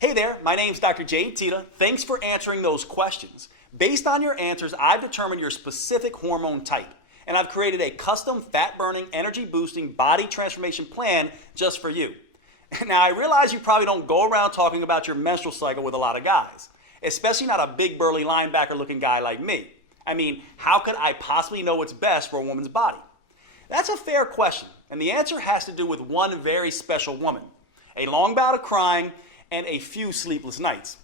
Hey there, my name's Dr. Jay Tita. Thanks for answering those questions. Based on your answers, I've determined your specific hormone type, and I've created a custom fat-burning, energy-boosting body transformation plan just for you. Now, I realize you probably don't go around talking about your menstrual cycle with a lot of guys, especially not a big burly linebacker-looking guy like me. I mean, how could I possibly know what's best for a woman's body? That's a fair question, and the answer has to do with one very special woman, a long bout of crying, and a few sleepless nights.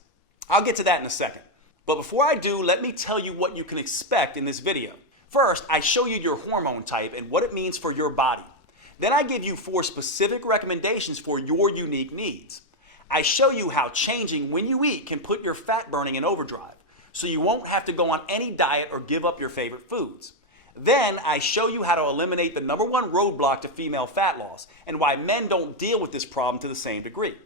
I'll get to that in a second. But before I do, let me tell you what you can expect in this video. First, I show you your hormone type and what it means for your body. Then I give you 4 specific recommendations for your unique needs. I show you how changing when you eat can put your fat burning in overdrive, so you won't have to go on any diet or give up your favorite foods. Then I show you how to eliminate the #1 roadblock to female fat loss and why men don't deal with this problem to the same degree.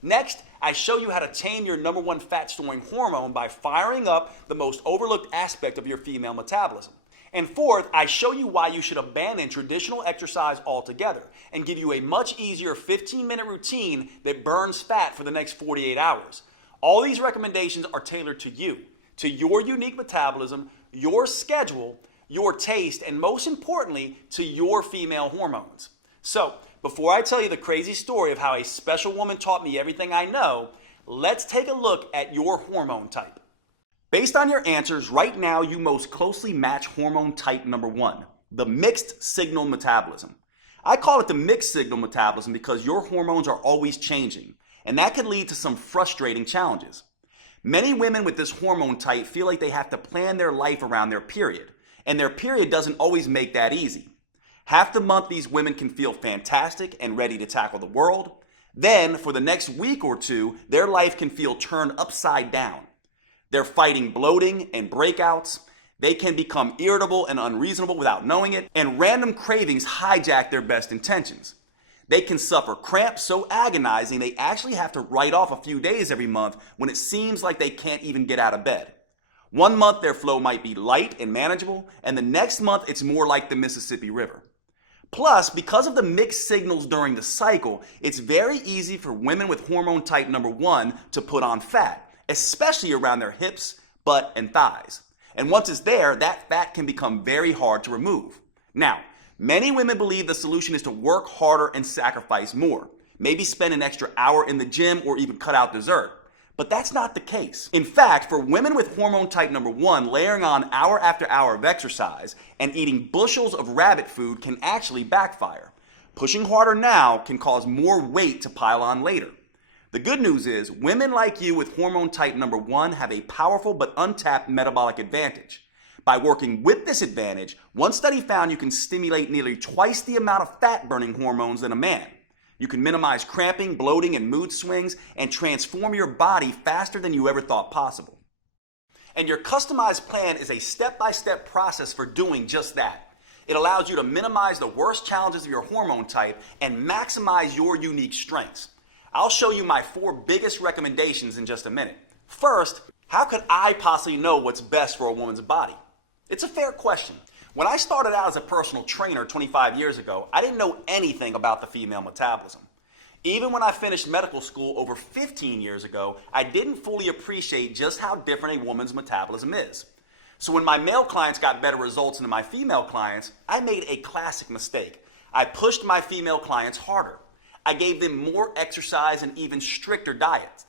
Next, I show you how to tame your #1 fat storing hormone by firing up the most overlooked aspect of your female metabolism. And fourth, I show you why you should abandon traditional exercise altogether and give you a much easier 15-minute routine that burns fat for the next 48 hours. All these recommendations are tailored to you, to your unique metabolism, your schedule, your taste, and most importantly, to your female hormones. So, before I tell you the crazy story of how a special woman taught me everything I know, let's take a look at your hormone type. Based on your answers, right now you most closely match hormone type #1, the mixed signal metabolism. I call it the mixed signal metabolism because your hormones are always changing, and that can lead to some frustrating challenges. Many women with this hormone type feel like they have to plan their life around their period, and their period doesn't always make that easy. Half the month, these women can feel fantastic and ready to tackle the world. Then, for the next week or two, their life can feel turned upside down. They're fighting bloating and breakouts. They can become irritable and unreasonable without knowing it, and random cravings hijack their best intentions. They can suffer cramps so agonizing they actually have to write off a few days every month when it seems like they can't even get out of bed. One month, their flow might be light and manageable, and the next month, it's more like the Mississippi River. Plus, because of the mixed signals during the cycle, it's very easy for women with hormone type #1 to put on fat, especially around their hips, butt, and thighs. And once it's there, that fat can become very hard to remove. Now, many women believe the solution is to work harder and sacrifice more, maybe spend an extra hour in the gym or even cut out dessert. But that's not the case. In fact, for women with hormone type #1, layering on hour after hour of exercise and eating bushels of rabbit food can actually backfire. Pushing harder now can cause more weight to pile on later. The good news is, women like you with hormone type #1 have a powerful but untapped metabolic advantage. By working with this advantage, one study found you can stimulate nearly twice the amount of fat-burning hormones than a man. You can minimize cramping, bloating, and mood swings, and transform your body faster than you ever thought possible. And your customized plan is a step-by-step process for doing just that. It allows you to minimize the worst challenges of your hormone type and maximize your unique strengths. I'll show you my 4 biggest recommendations in just a minute. First, how could I possibly know what's best for a woman's body? It's a fair question. When I started out as a personal trainer 25 years ago, I didn't know anything about the female metabolism. Even when I finished medical school over 15 years ago, I didn't fully appreciate just how different a woman's metabolism is. So when my male clients got better results than my female clients, I made a classic mistake. I pushed my female clients harder. I gave them more exercise and even stricter diets.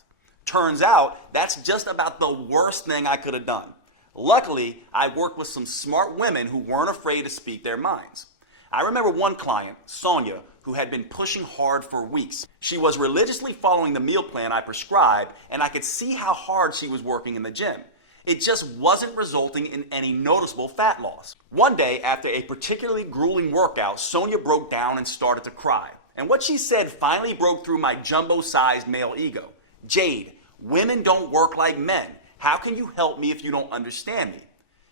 Turns out, that's just about the worst thing I could have done. Luckily, I worked with some smart women who weren't afraid to speak their minds. I remember one client, Sonia, who had been pushing hard for weeks. She was religiously following the meal plan I prescribed, and I could see how hard she was working in the gym. It just wasn't resulting in any noticeable fat loss. One day, after a particularly grueling workout, Sonia broke down and started to cry. And what she said finally broke through my jumbo-sized male ego. "Jade, women don't work like men. How can you help me if you don't understand me?"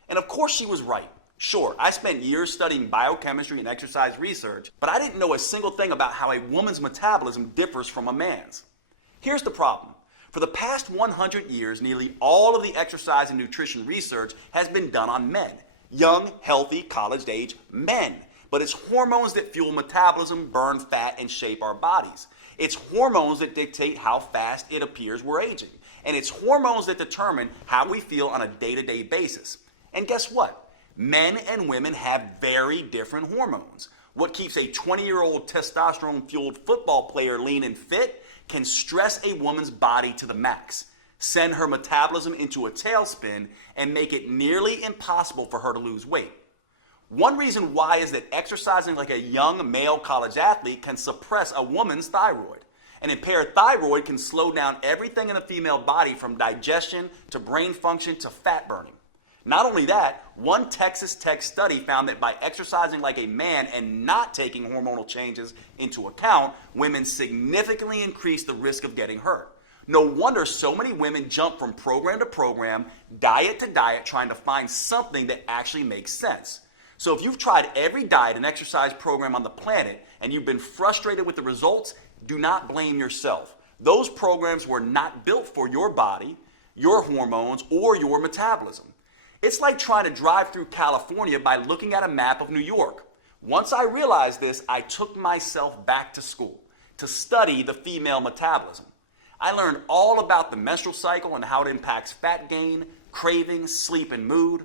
And of course she was right. Sure, I spent years studying biochemistry and exercise research, but I didn't know a single thing about how a woman's metabolism differs from a man's. Here's the problem. For the past 100 years, nearly all of the exercise and nutrition research has been done on men. Young, healthy, college-age men. But it's hormones that fuel metabolism, burn fat, and shape our bodies. It's hormones that dictate how fast it appears we're aging. And it's hormones that determine how we feel on a day-to-day basis. And guess what? Men and women have very different hormones. What keeps a 20-year-old testosterone-fueled football player lean and fit can stress a woman's body to the max, send her metabolism into a tailspin, and make it nearly impossible for her to lose weight. One reason why is that exercising like a young male college athlete can suppress a woman's thyroid. An impaired thyroid can slow down everything in the female body from digestion to brain function to fat burning. Not only that, one Texas Tech study found that by exercising like a man and not taking hormonal changes into account, women significantly increase the risk of getting hurt. No wonder so many women jump from program to program, diet to diet, trying to find something that actually makes sense. So if you've tried every diet and exercise program on the planet and you've been frustrated with the results, do not blame yourself. Those programs were not built for your body, your hormones, or your metabolism. It's like trying to drive through California by looking at a map of New York. Once I realized this, I took myself back to school to study the female metabolism. I learned all about the menstrual cycle and how it impacts fat gain, cravings, sleep, and mood.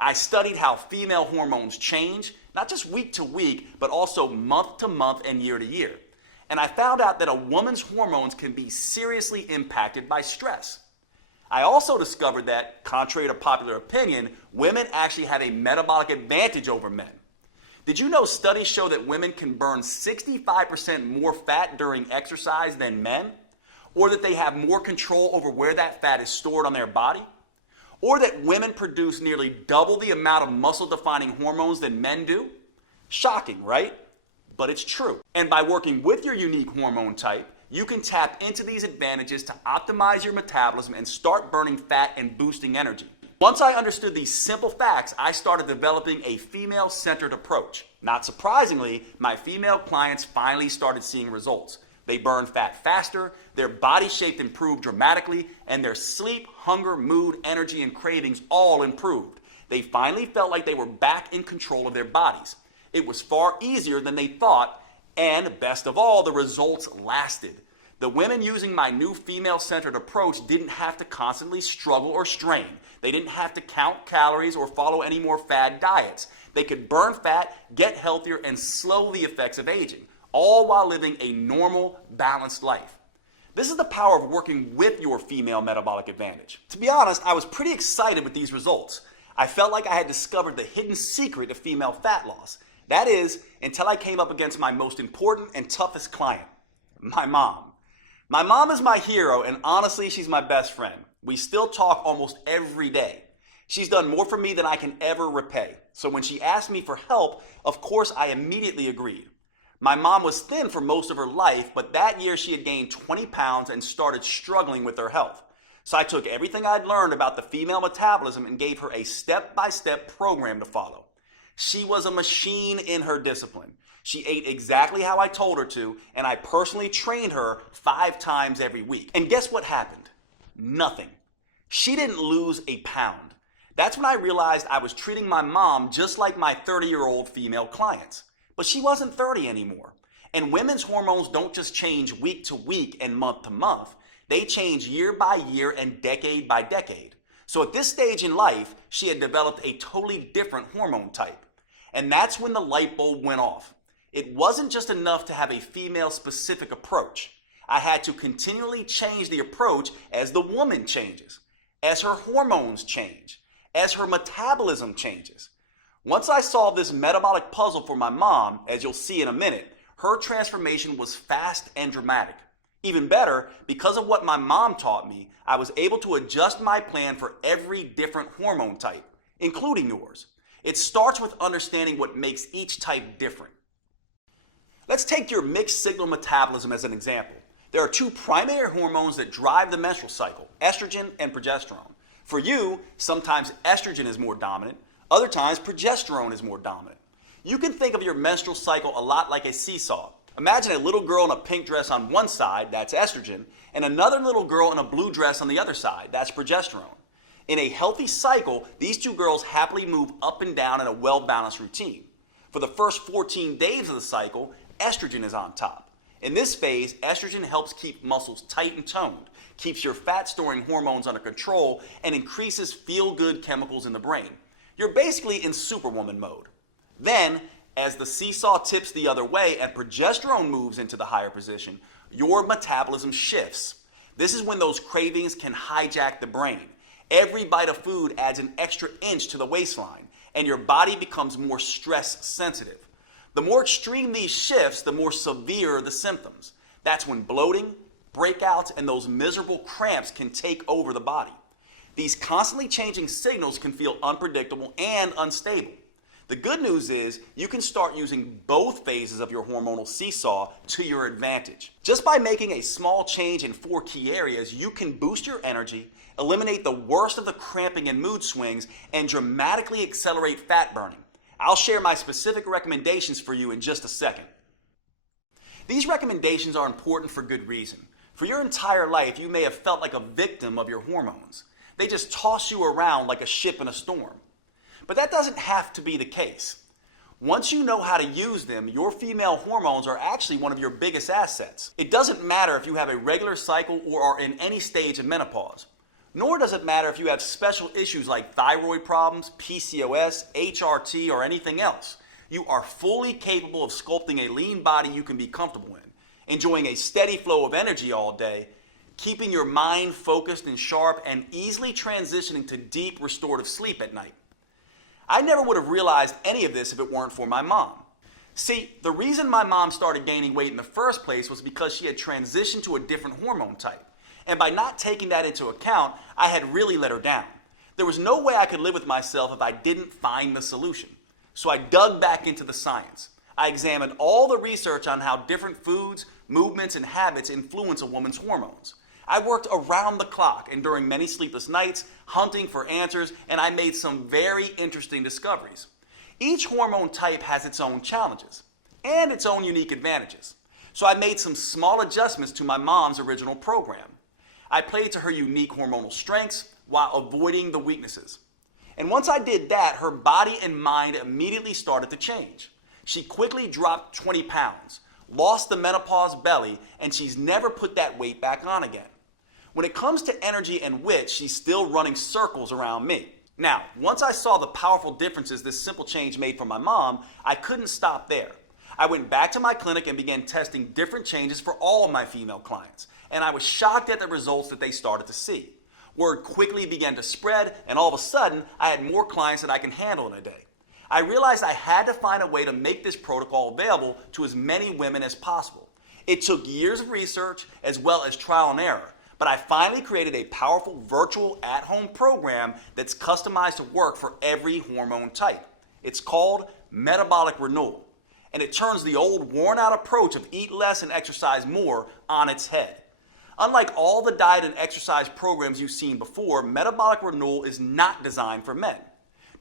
I studied how female hormones change, not just week to week, but also month to month and year to year. And I found out that a woman's hormones can be seriously impacted by stress. I also discovered that, contrary to popular opinion, women actually have a metabolic advantage over men. Did you know studies show that women can burn 65% more fat during exercise than men? Or that they have more control over where that fat is stored on their body? Or that women produce nearly double the amount of muscle-defining hormones than men do? Shocking, right? But it's true. And by working with your unique hormone type, you can tap into these advantages to optimize your metabolism and start burning fat and boosting energy. Once I understood these simple facts, I started developing a female-centered approach. Not surprisingly, my female clients finally started seeing results. They burned fat faster, their body shape improved dramatically, and their sleep, hunger, mood, energy, and cravings all improved. They finally felt like they were back in control of their bodies. It was far easier than they thought, and best of all, the results lasted. The women using my new female-centered approach didn't have to constantly struggle or strain. They didn't have to count calories or follow any more fad diets. They could burn fat, get healthier, and slow the effects of aging, all while living a normal, balanced life. This is the power of working with your female metabolic advantage. To be honest, I was pretty excited with these results. I felt like I had discovered the hidden secret of female fat loss. That is, until I came up against my most important and toughest client, my mom. My mom is my hero, and honestly, she's my best friend. We still talk almost every day. She's done more for me than I can ever repay. So when she asked me for help, of course, I immediately agreed. My mom was thin for most of her life, but that year she had gained 20 pounds and started struggling with her health. So I took everything I'd learned about the female metabolism and gave her a step-by-step program to follow. She was a machine in her discipline. She ate exactly how I told her to, and I personally trained her 5 times every week. And guess what happened? Nothing. She didn't lose a pound. That's when I realized I was treating my mom just like my 30-year-old female clients. But she wasn't 30 anymore. And women's hormones don't just change week to week and month to month. They change year by year and decade by decade. So at this stage in life, she had developed a totally different hormone type. And that's when the light bulb went off. It wasn't just enough to have a female-specific approach. I had to continually change the approach as the woman changes, as her hormones change, as her metabolism changes. Once I solved this metabolic puzzle for my mom, as you'll see in a minute, her transformation was fast and dramatic. Even better, because of what my mom taught me, I was able to adjust my plan for every different hormone type, including yours. It starts with understanding what makes each type different. Let's take your mixed signal metabolism as an example. There are 2 primary hormones that drive the menstrual cycle, estrogen and progesterone. For you, sometimes estrogen is more dominant, other times progesterone is more dominant. You can think of your menstrual cycle a lot like a seesaw. Imagine a little girl in a pink dress on one side, that's estrogen, and another little girl in a blue dress on the other side, that's progesterone. In a healthy cycle, these 2 girls happily move up and down in a well-balanced routine. For the first 14 days of the cycle, estrogen is on top. In this phase, estrogen helps keep muscles tight and toned, keeps your fat-storing hormones under control, and increases feel-good chemicals in the brain. You're basically in superwoman mode. Then, as the seesaw tips the other way and progesterone moves into the higher position, your metabolism shifts. This is when those cravings can hijack the brain. Every bite of food adds an extra inch to the waistline, and your body becomes more stress sensitive. The more extreme these shifts, the more severe the symptoms. That's when bloating, breakouts, and those miserable cramps can take over the body. These constantly changing signals can feel unpredictable and unstable. The good news is you can start using both phases of your hormonal seesaw to your advantage. Just by making a small change in 4 key areas, you can boost your energy, eliminate the worst of the cramping and mood swings, and dramatically accelerate fat burning. I'll share my specific recommendations for you in just a second. These recommendations are important for good reason. For your entire life, you may have felt like a victim of your hormones. They just toss you around like a ship in a storm. But that doesn't have to be the case. Once you know how to use them, your female hormones are actually one of your biggest assets. It doesn't matter if you have a regular cycle or are in any stage of menopause. Nor does it matter if you have special issues like thyroid problems, PCOS, HRT, or anything else. You are fully capable of sculpting a lean body you can be comfortable in, enjoying a steady flow of energy all day, keeping your mind focused and sharp, and easily transitioning to deep restorative sleep at night. I never would have realized any of this if it weren't for my mom. See, the reason my mom started gaining weight in the first place was because she had transitioned to a different hormone type. And by not taking that into account, I had really let her down. There was no way I could live with myself if I didn't find the solution. So I dug back into the science. I examined all the research on how different foods, movements, and habits influence a woman's hormones. I worked around the clock and during many sleepless nights, hunting for answers, and I made some very interesting discoveries. Each hormone type has its own challenges and its own unique advantages. So I made some small adjustments to my mom's original program. I played to her unique hormonal strengths while avoiding the weaknesses. And once I did that, her body and mind immediately started to change. She quickly dropped 20 pounds, lost the menopause belly, and she's never put that weight back on again. When it comes to energy and wit, she's still running circles around me. Now, once I saw the powerful differences this simple change made for my mom, I couldn't stop there. I went back to my clinic and began testing different changes for all of my female clients, and I was shocked at the results that they started to see. Word quickly began to spread, and all of a sudden, I had more clients than I can handle in a day. I realized I had to find a way to make this protocol available to as many women as possible. It took years of research as well as trial and error, but I finally created a powerful virtual at-home program that's customized to work for every hormone type. It's called Metabolic Renewal, and it turns the old worn-out approach of eat less and exercise more on its head. Unlike all the diet and exercise programs you've seen before, Metabolic Renewal is not designed for men.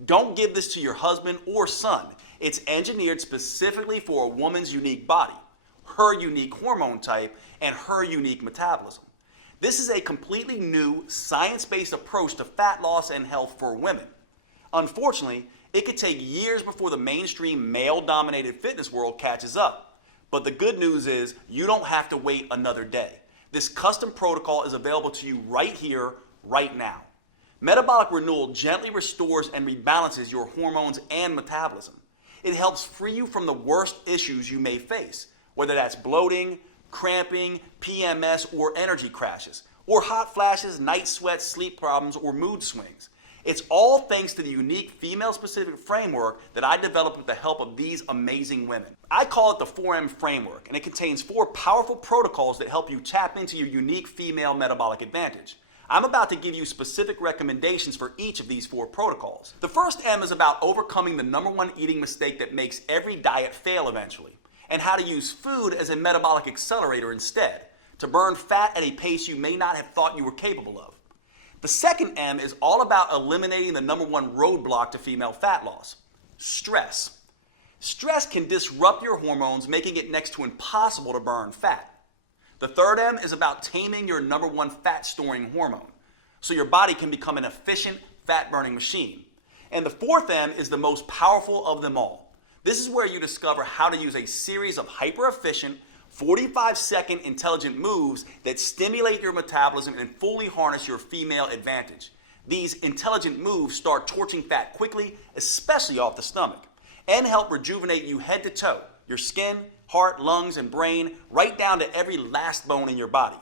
Don't give this to your husband or son. It's engineered specifically for a woman's unique body, her unique hormone type, and her unique metabolism. This is a completely new, science-based approach to fat loss and health for women. Unfortunately, it could take years before the mainstream male-dominated fitness world catches up. But the good news is you don't have to wait another day. This custom protocol is available to you right here, right now. Metabolic Renewal gently restores and rebalances your hormones and metabolism. It helps free you from the worst issues you may face, whether that's bloating, cramping, PMS, or energy crashes, or hot flashes, night sweats, sleep problems, or mood swings. It's all thanks to the unique female-specific framework that I developed with the help of these amazing women. I call it the 4M framework, and it contains 4 powerful protocols that help you tap into your unique female metabolic advantage. I'm about to give you specific recommendations for each of these 4 protocols. The first M is about overcoming the #1 eating mistake that makes every diet fail eventually, and how to use food as a metabolic accelerator instead, to burn fat at a pace you may not have thought you were capable of. The second M is all about eliminating the #1 roadblock to female fat loss: stress. Stress can disrupt your hormones, making it next to impossible to burn fat. The third M is about taming your #1 fat-storing hormone, so your body can become an efficient fat-burning machine. And the fourth M is the most powerful of them all. This is where you discover how to use a series of hyper-efficient, 45-second intelligent moves that stimulate your metabolism and fully harness your female advantage. These intelligent moves start torching fat quickly, especially off the stomach, and help rejuvenate you head to toe, your skin, heart, lungs, and brain, right down to every last bone in your body.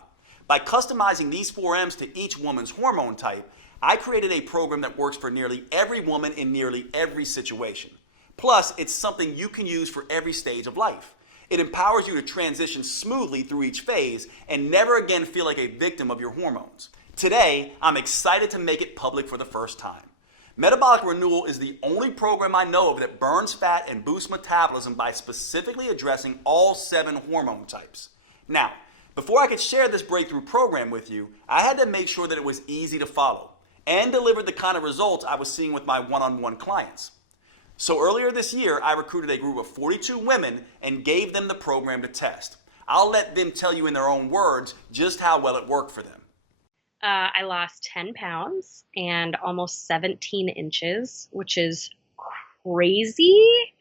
By customizing these 4Ms to each woman's hormone type, I created a program that works for nearly every woman in nearly every situation. Plus, it's something you can use for every stage of life. It empowers you to transition smoothly through each phase and never again feel like a victim of your hormones. Today, I'm excited to make it public for the first time. Metabolic Renewal is the only program I know of that burns fat and boosts metabolism by specifically addressing all 7 hormone types. Now, before I could share this breakthrough program with you, I had to make sure that it was easy to follow and delivered the kind of results I was seeing with my one-on-one clients. So earlier this year, I recruited a group of 42 women and gave them the program to test. I'll let them tell you in their own words just how well it worked for them. I lost 10 pounds and almost 17 inches, which is crazy.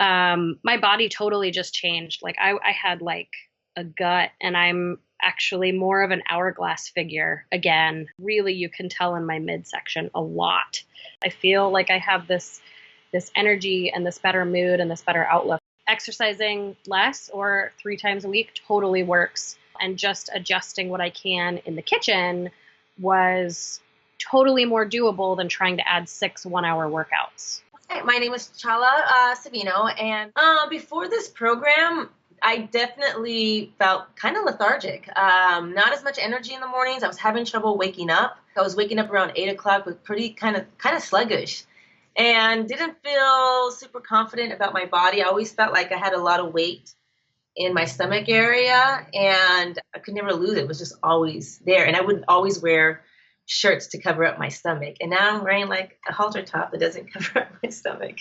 My body totally just changed. Like I had like a gut, and I'm actually more of an hourglass figure again. Really, you can tell in my midsection a lot. I feel like I have this energy and this better mood and this better outlook. Exercising less or 3 times a week totally works. And just adjusting what I can in the kitchen was totally more doable than trying to add 6 one-hour workouts. Hi, my name is Chala Savino, and before this program, I definitely felt kind of lethargic. Not as much energy in the mornings. I was having trouble waking up. I was waking up around 8 o'clock with pretty kind of sluggish, and didn't feel super confident about my body. I always felt like I had a lot of weight in my stomach area, and I could never lose it. It was just always there. And I would always wear shirts to cover up my stomach. And now I'm wearing like a halter top that doesn't cover up my stomach.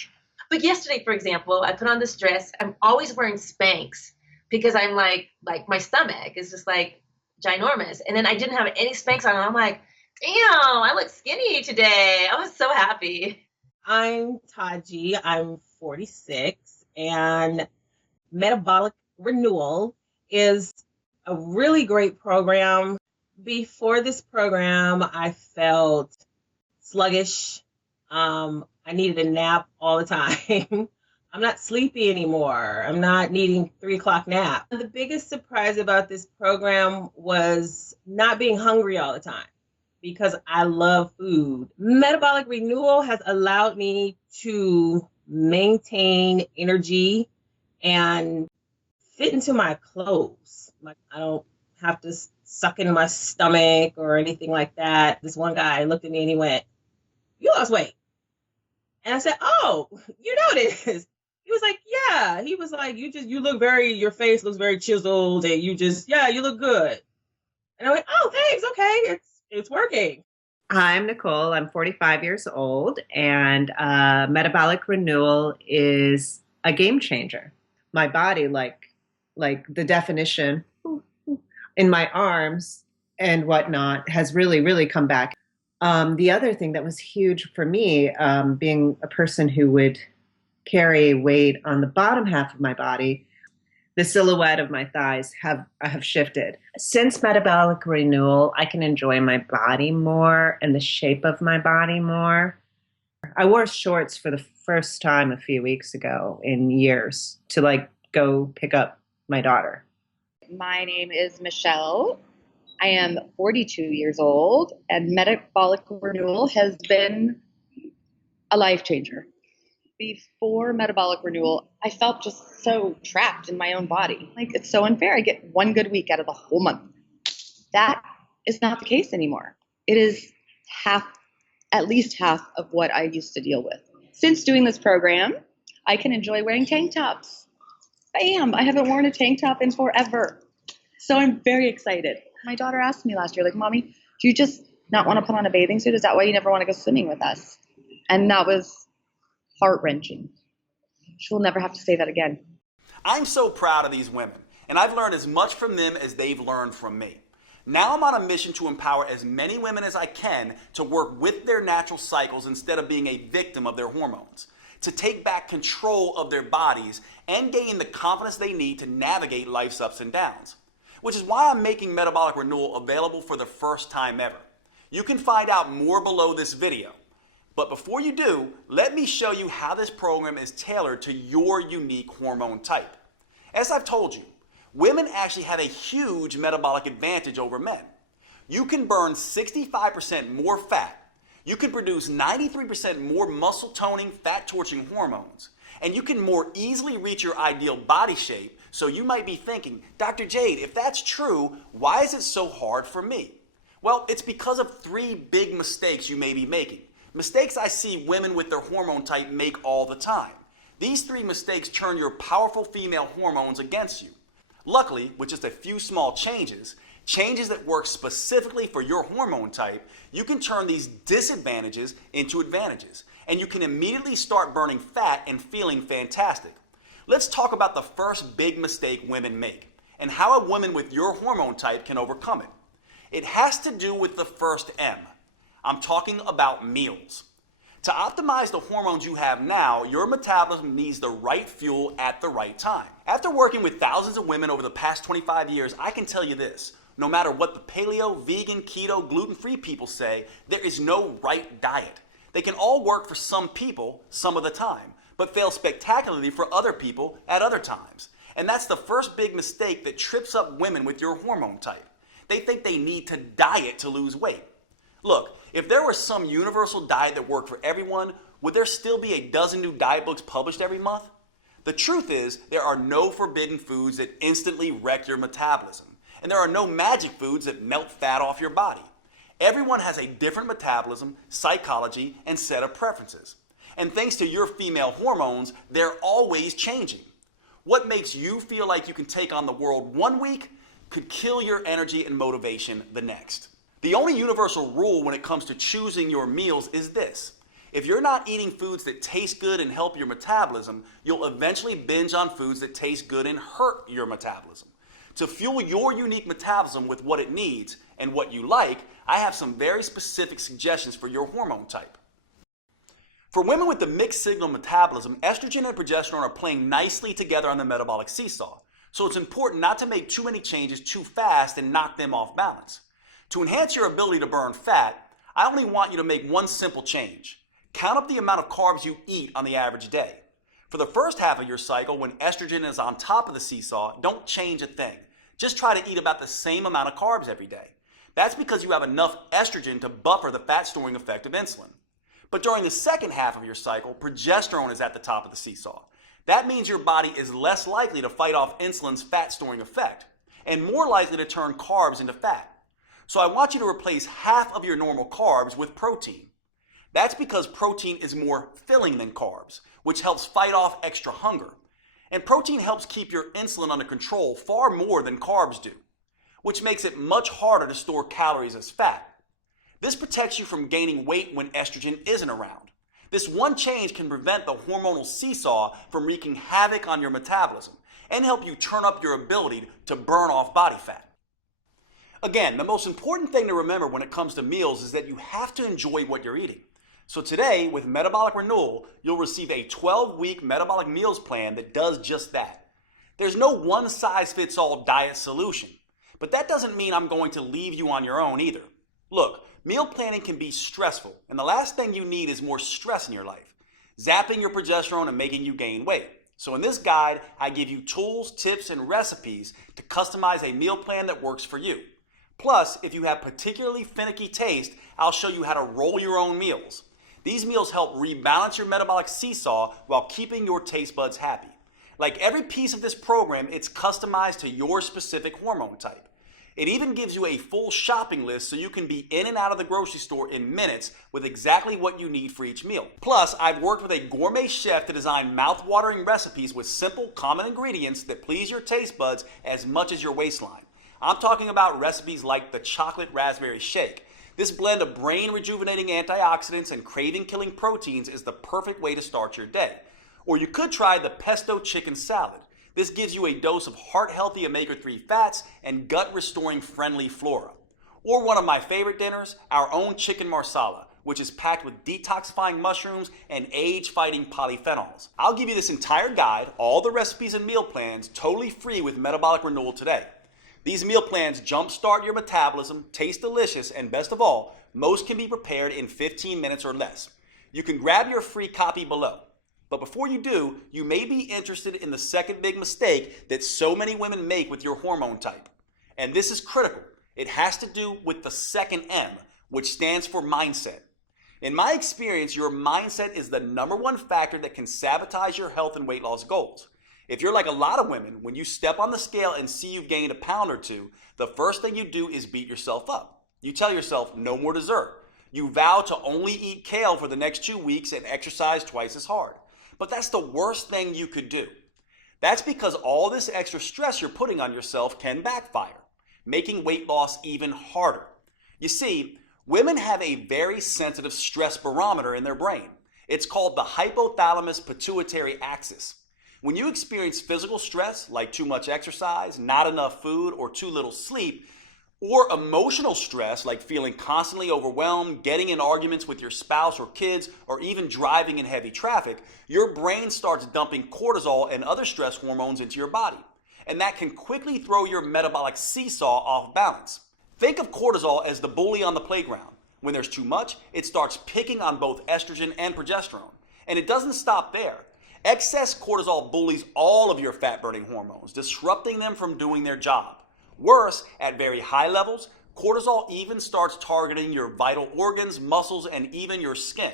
But yesterday, for example, I put on this dress. I'm always wearing Spanx because I'm like my stomach is just like ginormous. And then I didn't have any Spanx on. And I'm like, damn, I look skinny today. I was so happy. I'm Taji. I'm 46, and Metabolic Renewal is a really great program. Before this program, I felt sluggish. I needed a nap all the time. I'm not sleepy anymore. I'm not needing 3 o'clock nap. The biggest surprise about this program was not being hungry all the time, because I love food. Metabolic Renewal has allowed me to maintain energy and fit into my clothes. Like I don't have to suck in my stomach or anything like that. This one guy looked at me and he went, "You lost weight." And I said, "Oh, you noticed?" He was like, "Yeah." He was like, you look your face looks very chiseled, and you look good." And I went, "Oh, thanks. Okay. It's working." I'm Nicole. I'm 45 years old, and Metabolic Renewal is a game changer. My body, like the definition in my arms and whatnot, has really, really come back. The other thing that was huge for me, being a person who would carry weight on the bottom half of my body, the silhouette of my thighs have shifted. Since Metabolic Renewal, I can enjoy my body more and the shape of my body more. I wore shorts for the first time a few weeks ago in years to go pick up my daughter. My name is Michelle. I am 42 years old, and Metabolic Renewal has been a life changer. Before Metabolic Renewal, I felt just so trapped in my own body. Like, it's so unfair. I get one good week out of the whole month. That is not the case anymore. It is at least half of what I used to deal with. Since doing this program, I can enjoy wearing tank tops. Bam! I haven't worn a tank top in forever. So I'm very excited. My daughter asked me last year, like, "Mommy, do you just not want to put on a bathing suit? Is that why you never want to go swimming with us?" And that was heart-wrenching. She'll never have to say that again. I'm so proud of these women, and I've learned as much from them as they've learned from me. Now I'm on a mission to empower as many women as I can to work with their natural cycles instead of being a victim of their hormones. to take back control of their bodies and gain the confidence they need to navigate life's ups and downs. Which is why I'm making Metabolic Renewal available for the first time ever. You can find out more below this video. But before you do, let me show you how this program is tailored to your unique hormone type. As I've told you, women actually have a huge metabolic advantage over men. You can burn 65% more fat. You can produce 93% more muscle toning, fat torching hormones. And you can more easily reach your ideal body shape. So you might be thinking, Dr. Jade, if that's true, why is it so hard for me? Well, it's because of 3 big mistakes you may be making. Mistakes I see women with their hormone type make all the time. These 3 mistakes turn your powerful female hormones against you. Luckily, with just a few small changes that work specifically for your hormone type, you can turn these disadvantages into advantages. And you can immediately start burning fat and feeling fantastic. Let's talk about the first big mistake women make and how a woman with your hormone type can overcome it. It has to do with the first M. I'm talking about meals. To optimize the hormones you have now, your metabolism needs the right fuel at the right time. After working with thousands of women over the past 25 years, I can tell you this. No matter what the paleo, vegan, keto, gluten-free people say, there is no right diet. They can all work for some people some of the time, but fail spectacularly for other people at other times. And that's the first big mistake that trips up women with your hormone type. They think they need to diet to lose weight. Look, if there was some universal diet that worked for everyone, would there still be a dozen new diet books published every month? The truth is, there are no forbidden foods that instantly wreck your metabolism. And there are no magic foods that melt fat off your body. Everyone has a different metabolism, psychology, and set of preferences. And thanks to your female hormones, they're always changing. What makes you feel like you can take on the world one week could kill your energy and motivation the next. The only universal rule when it comes to choosing your meals is this. If you're not eating foods that taste good and help your metabolism, you'll eventually binge on foods that taste good and hurt your metabolism. To fuel your unique metabolism with what it needs and what you like, I have some very specific suggestions for your hormone type. For women with the mixed signal metabolism, estrogen and progesterone are playing nicely together on the metabolic seesaw. So it's important not to make too many changes too fast and knock them off balance. To enhance your ability to burn fat, I only want you to make one simple change. Count up the amount of carbs you eat on the average day. For the first half of your cycle, when estrogen is on top of the seesaw, don't change a thing. Just try to eat about the same amount of carbs every day. That's because you have enough estrogen to buffer the fat-storing effect of insulin. But during the second half of your cycle, progesterone is at the top of the seesaw. That means your body is less likely to fight off insulin's fat-storing effect and more likely to turn carbs into fat. So I want you to replace half of your normal carbs with protein. That's because protein is more filling than carbs, which helps fight off extra hunger. And protein helps keep your insulin under control far more than carbs do, which makes it much harder to store calories as fat. This protects you from gaining weight when estrogen isn't around. This one change can prevent the hormonal seesaw from wreaking havoc on your metabolism and help you turn up your ability to burn off body fat. Again, the most important thing to remember when it comes to meals is that you have to enjoy what you're eating. So today, with Metabolic Renewal, you'll receive a 12-week metabolic meals plan that does just that. There's no one-size-fits-all diet solution, but that doesn't mean I'm going to leave you on your own either. Look, meal planning can be stressful, and the last thing you need is more stress in your life, zapping your progesterone and making you gain weight. So in this guide, I give you tools, tips, and recipes to customize a meal plan that works for you. Plus, if you have particularly finicky taste, I'll show you how to roll your own meals. These meals help rebalance your metabolic seesaw while keeping your taste buds happy. Like every piece of this program, it's customized to your specific hormone type. It even gives you a full shopping list so you can be in and out of the grocery store in minutes with exactly what you need for each meal. Plus, I've worked with a gourmet chef to design mouth-watering recipes with simple, common ingredients that please your taste buds as much as your waistline. I'm talking about recipes like the chocolate raspberry shake. This blend of brain-rejuvenating antioxidants and craving-killing proteins is the perfect way to start your day. Or you could try the pesto chicken salad. This gives you a dose of heart-healthy omega-3 fats and gut-restoring friendly flora. Or one of my favorite dinners, our own chicken marsala, which is packed with detoxifying mushrooms and age-fighting polyphenols. I'll give you this entire guide, all the recipes and meal plans, totally free with Metabolic Renewal today. These meal plans jumpstart your metabolism, taste delicious, and best of all, most can be prepared in 15 minutes or less. You can grab your free copy below. But before you do, you may be interested in the second big mistake that so many women make with your hormone type. And this is critical. It has to do with the second M, which stands for mindset. In my experience, your mindset is the number one factor that can sabotage your health and weight loss goals. If you're like a lot of women, when you step on the scale and see you've gained a pound or two, the first thing you do is beat yourself up. You tell yourself no more dessert. You vow to only eat kale for the next 2 weeks and exercise twice as hard. But that's the worst thing you could do. That's because all this extra stress you're putting on yourself can backfire, making weight loss even harder. You see, women have a very sensitive stress barometer in their brain. It's called the hypothalamus pituitary axis. When you experience physical stress, like too much exercise, not enough food, or too little sleep, or emotional stress, like feeling constantly overwhelmed, getting in arguments with your spouse or kids, or even driving in heavy traffic, your brain starts dumping cortisol and other stress hormones into your body. And that can quickly throw your metabolic seesaw off balance. Think of cortisol as the bully on the playground. When there's too much, it starts picking on both estrogen and progesterone. And it doesn't stop there. Excess cortisol bullies all of your fat-burning hormones, disrupting them from doing their job. Worse, at very high levels, cortisol even starts targeting your vital organs, muscles, and even your skin.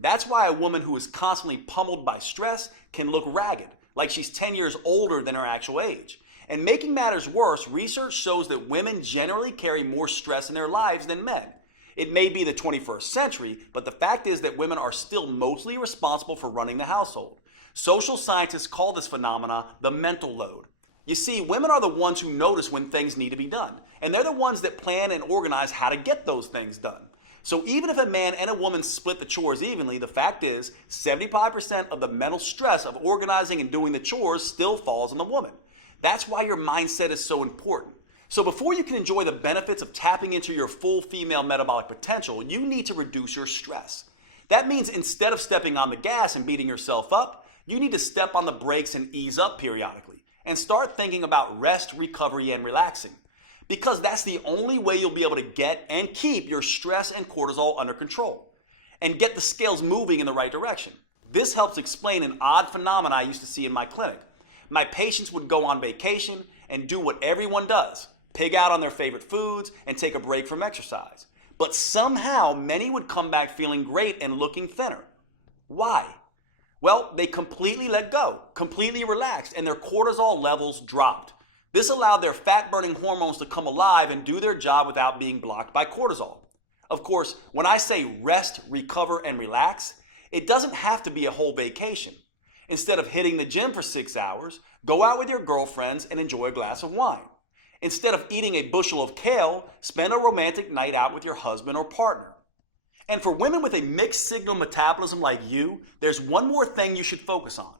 That's why a woman who is constantly pummeled by stress can look ragged, like she's 10 years older than her actual age. And making matters worse, research shows that women generally carry more stress in their lives than men. It may be the 21st century, but the fact is that women are still mostly responsible for running the household. Social scientists call this phenomena the mental load. You see, women are the ones who notice when things need to be done, and they're the ones that plan and organize how to get those things done. So even if a man and a woman split the chores evenly, the fact is 75% of the mental stress of organizing and doing the chores still falls on the woman. That's why your mindset is so important. So before you can enjoy the benefits of tapping into your full female metabolic potential, you need to reduce your stress. That means instead of stepping on the gas and beating yourself up, you need to step on the brakes and ease up periodically, and start thinking about rest, recovery, and relaxing. Because that's the only way you'll be able to get and keep your stress and cortisol under control, and get the scales moving in the right direction. This helps explain an odd phenomenon I used to see in my clinic. My patients would go on vacation and do what everyone does, pig out on their favorite foods and take a break from exercise. But somehow many would come back feeling great and looking thinner. Why? Well, they completely let go, completely relaxed, and their cortisol levels dropped. This allowed their fat-burning hormones to come alive and do their job without being blocked by cortisol. Of course, when I say rest, recover, and relax, it doesn't have to be a whole vacation. Instead of hitting the gym for 6 hours, go out with your girlfriends and enjoy a glass of wine. Instead of eating a bushel of kale, spend a romantic night out with your husband or partner. And for women with a mixed signal metabolism like you, there's one more thing you should focus on.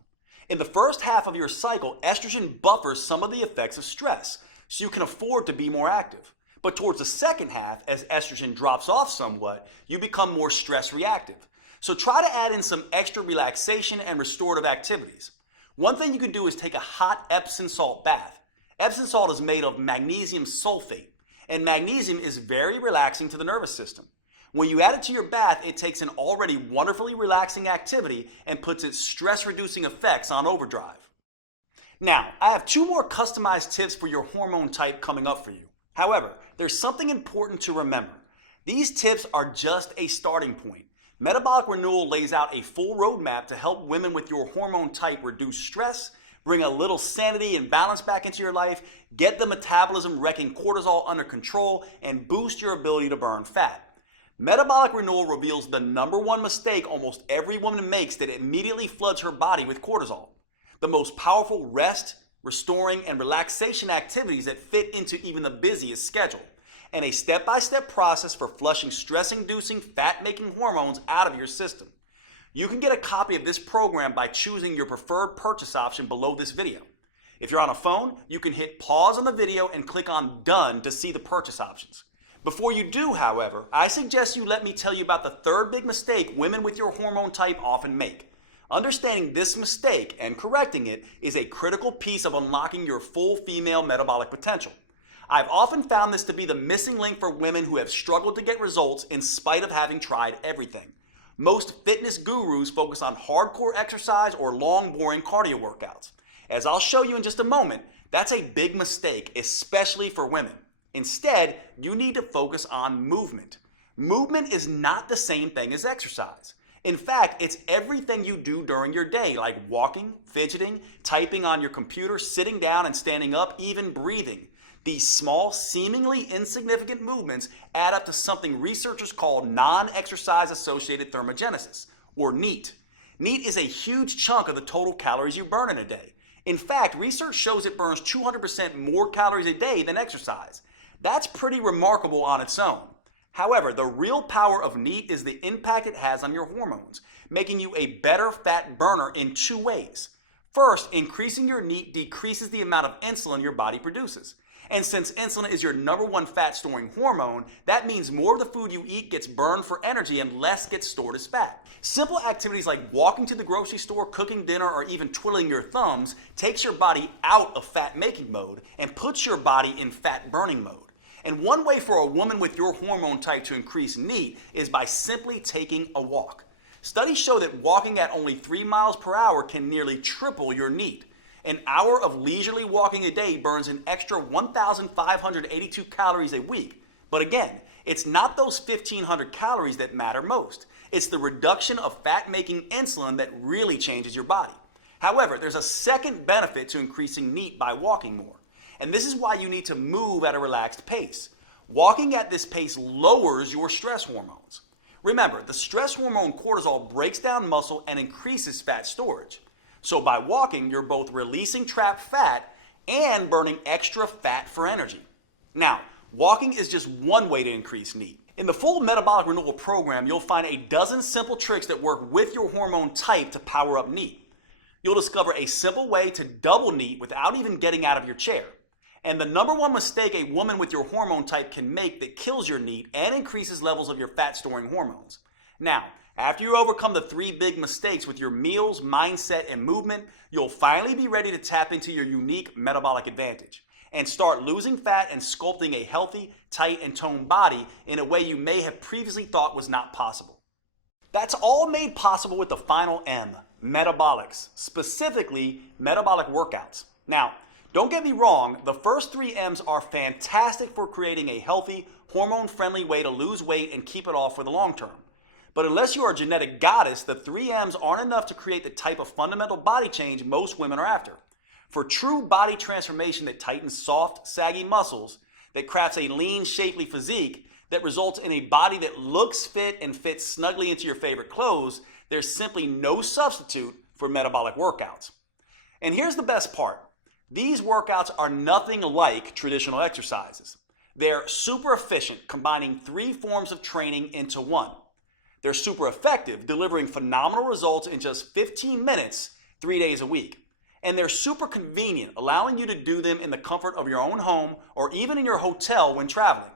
In the first half of your cycle, estrogen buffers some of the effects of stress, so you can afford to be more active. But towards the second half, as estrogen drops off somewhat, you become more stress reactive. So try to add in some extra relaxation and restorative activities. One thing you can do is take a hot Epsom salt bath. Epsom salt is made of magnesium sulfate, and magnesium is very relaxing to the nervous system. When you add it to your bath, it takes an already wonderfully relaxing activity and puts its stress-reducing effects on overdrive. Now, I have 2 more customized tips for your hormone type coming up for you. However, there's something important to remember. These tips are just a starting point. Metabolic Renewal lays out a full roadmap to help women with your hormone type reduce stress, bring a little sanity and balance back into your life, get the metabolism wrecking cortisol under control, and boost your ability to burn fat. Metabolic Renewal reveals the number one mistake almost every woman makes that immediately floods her body with cortisol. The most powerful rest, restoring, and relaxation activities that fit into even the busiest schedule. And a step-by-step process for flushing stress-inducing, fat-making hormones out of your system. You can get a copy of this program by choosing your preferred purchase option below this video. If you're on a phone, you can hit pause on the video and click on Done to see the purchase options. Before you do, however, I suggest you let me tell you about the third big mistake women with your hormone type often make. Understanding this mistake and correcting it is a critical piece of unlocking your full female metabolic potential. I've often found this to be the missing link for women who have struggled to get results in spite of having tried everything. Most fitness gurus focus on hardcore exercise or long, boring cardio workouts. As I'll show you in just a moment, that's a big mistake, especially for women. Instead, you need to focus on movement. Movement is not the same thing as exercise. In fact, it's everything you do during your day, like walking, fidgeting, typing on your computer, sitting down and standing up, even breathing. These small, seemingly insignificant movements add up to something researchers call non-exercise associated thermogenesis, or NEAT. NEAT is a huge chunk of the total calories you burn in a day. In fact, research shows it burns 200% more calories a day than exercise. That's pretty remarkable on its own. However, the real power of NEAT is the impact it has on your hormones, making you a better fat burner in two ways. First, increasing your NEAT decreases the amount of insulin your body produces. And since insulin is your number one fat storing hormone, that means more of the food you eat gets burned for energy and less gets stored as fat. Simple activities like walking to the grocery store, cooking dinner, or even twiddling your thumbs takes your body out of fat making mode and puts your body in fat burning mode. And one way for a woman with your hormone type to increase NEAT is by simply taking a walk. Studies show that walking at only 3 miles per hour can nearly triple your NEAT. An hour of leisurely walking a day burns an extra 1,582 calories a week. But again, it's not those 1,500 calories that matter most. It's the reduction of fat-making insulin that really changes your body. However, there's a second benefit to increasing NEAT by walking more. And this is why you need to move at a relaxed pace. Walking at this pace lowers your stress hormones. Remember, the stress hormone cortisol breaks down muscle and increases fat storage. So by walking, you're both releasing trapped fat and burning extra fat for energy. Now, walking is just one way to increase NEAT. In the full Metabolic Renewal program, you'll find a dozen simple tricks that work with your hormone type to power up NEAT. You'll discover a simple way to double NEAT without even getting out of your chair. And the number one mistake a woman with your hormone type can make that kills your NEAT and increases levels of your fat-storing hormones. Now, after you overcome the 3 big mistakes with your meals, mindset, and movement, you'll finally be ready to tap into your unique metabolic advantage and start losing fat and sculpting a healthy, tight, and toned body in a way you may have previously thought was not possible. That's all made possible with the final M, metabolics, specifically metabolic workouts. Now, don't get me wrong, the first 3 M's are fantastic for creating a healthy, hormone-friendly way to lose weight and keep it off for the long term. But unless you are a genetic goddess, the 3 M's aren't enough to create the type of fundamental body change most women are after. For true body transformation that tightens soft, saggy muscles, that crafts a lean, shapely physique, that results in a body that looks fit and fits snugly into your favorite clothes, there's simply no substitute for metabolic workouts. And here's the best part. These workouts are nothing like traditional exercises. They're super efficient, combining 3 forms of training into one. They're super effective, delivering phenomenal results in just 15 minutes, 3 days a week. And they're super convenient, allowing you to do them in the comfort of your own home or even in your hotel when traveling.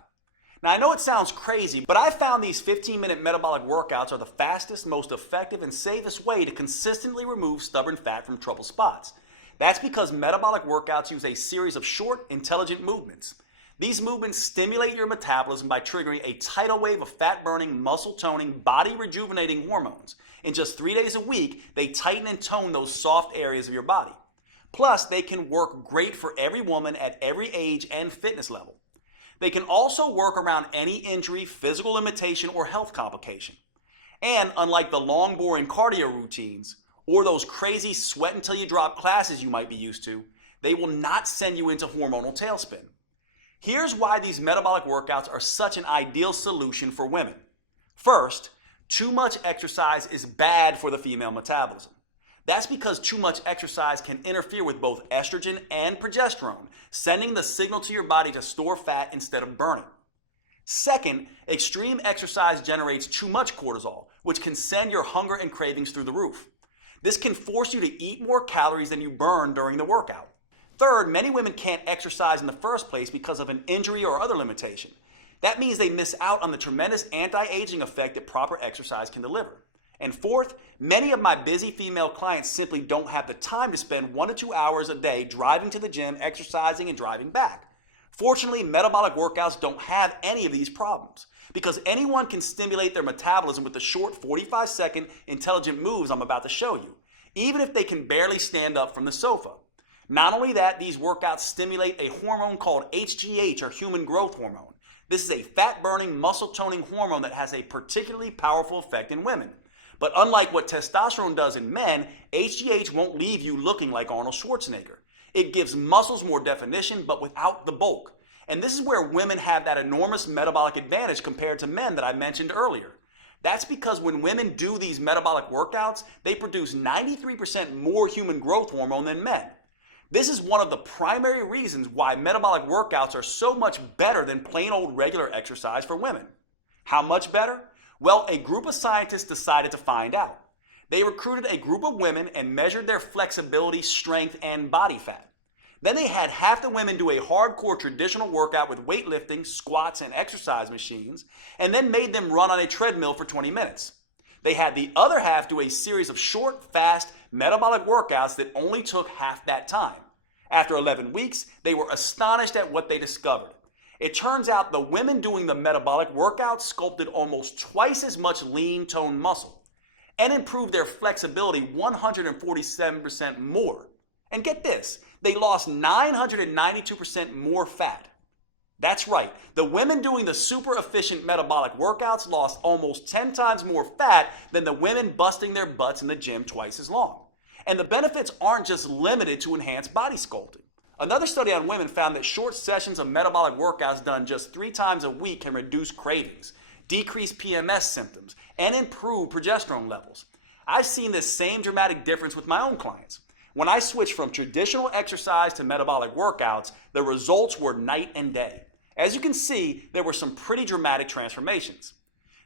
Now, I know it sounds crazy, but I found these 15-minute metabolic workouts are the fastest, most effective, and safest way to consistently remove stubborn fat from trouble spots. That's because metabolic workouts use a series of short, intelligent movements. These movements stimulate your metabolism by triggering a tidal wave of fat-burning, muscle-toning, body-rejuvenating hormones. In just 3 days a week, they tighten and tone those soft areas of your body. Plus, they can work great for every woman at every age and fitness level. They can also work around any injury, physical limitation, or health complication. And unlike the long, boring cardio routines, or those crazy sweat until you drop classes you might be used to, they will not send you into hormonal tailspin. Here's why these metabolic workouts are such an ideal solution for women. First, too much exercise is bad for the female metabolism. That's because too much exercise can interfere with both estrogen and progesterone, sending the signal to your body to store fat instead of burning. Second, extreme exercise generates too much cortisol, which can send your hunger and cravings through the roof. This can force you to eat more calories than you burn during the workout. Third, many women can't exercise in the first place because of an injury or other limitation. That means they miss out on the tremendous anti-aging effect that proper exercise can deliver. And fourth, many of my busy female clients simply don't have the time to spend 1 to 2 hours a day driving to the gym, exercising, and driving back. Fortunately, metabolic workouts don't have any of these problems because anyone can stimulate their metabolism with the short 45-second intelligent moves I'm about to show you, even if they can barely stand up from the sofa. Not only that, these workouts stimulate a hormone called HGH, or human growth hormone. This is a fat-burning, muscle-toning hormone that has a particularly powerful effect in women. But unlike what testosterone does in men, HGH won't leave you looking like Arnold Schwarzenegger. It gives muscles more definition, but without the bulk. And this is where women have that enormous metabolic advantage compared to men that I mentioned earlier. That's because when women do these metabolic workouts, they produce 93% more human growth hormone than men. This is one of the primary reasons why metabolic workouts are so much better than plain old regular exercise for women. How much better? Well, a group of scientists decided to find out. They recruited a group of women and measured their flexibility, strength, and body fat. Then they had half the women do a hardcore traditional workout with weightlifting, squats, and exercise machines, and then made them run on a treadmill for 20 minutes. They had the other half do a series of short, fast, metabolic workouts that only took half that time. After 11 weeks, they were astonished at what they discovered. It turns out the women doing the metabolic workouts sculpted almost twice as much lean toned muscle and improved their flexibility 147% more. And get this, they lost 992% more fat. That's right, the women doing the super efficient metabolic workouts lost almost 10 times more fat than the women busting their butts in the gym twice as long. And the benefits aren't just limited to enhanced body sculpting. Another study on women found that short sessions of metabolic workouts done just 3 times a week can reduce cravings, decrease PMS symptoms, and improve progesterone levels. I've seen this same dramatic difference with my own clients. When I switched from traditional exercise to metabolic workouts, the results were night and day. As you can see, there were some pretty dramatic transformations.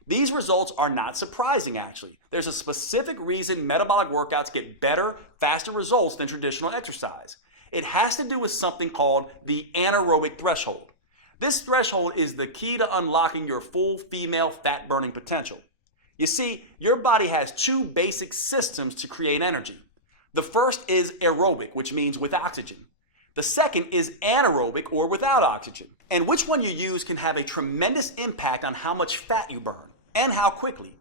These results are not surprising, actually. There's a specific reason metabolic workouts get better, faster results than traditional exercise. It has to do with something called the anaerobic threshold. This threshold is the key to unlocking your full female fat-burning potential. You see, your body has 2 basic systems to create energy. The first is aerobic, which means with oxygen. The second is anaerobic, or without oxygen. And which one you use can have a tremendous impact on how much fat you burn and how quickly.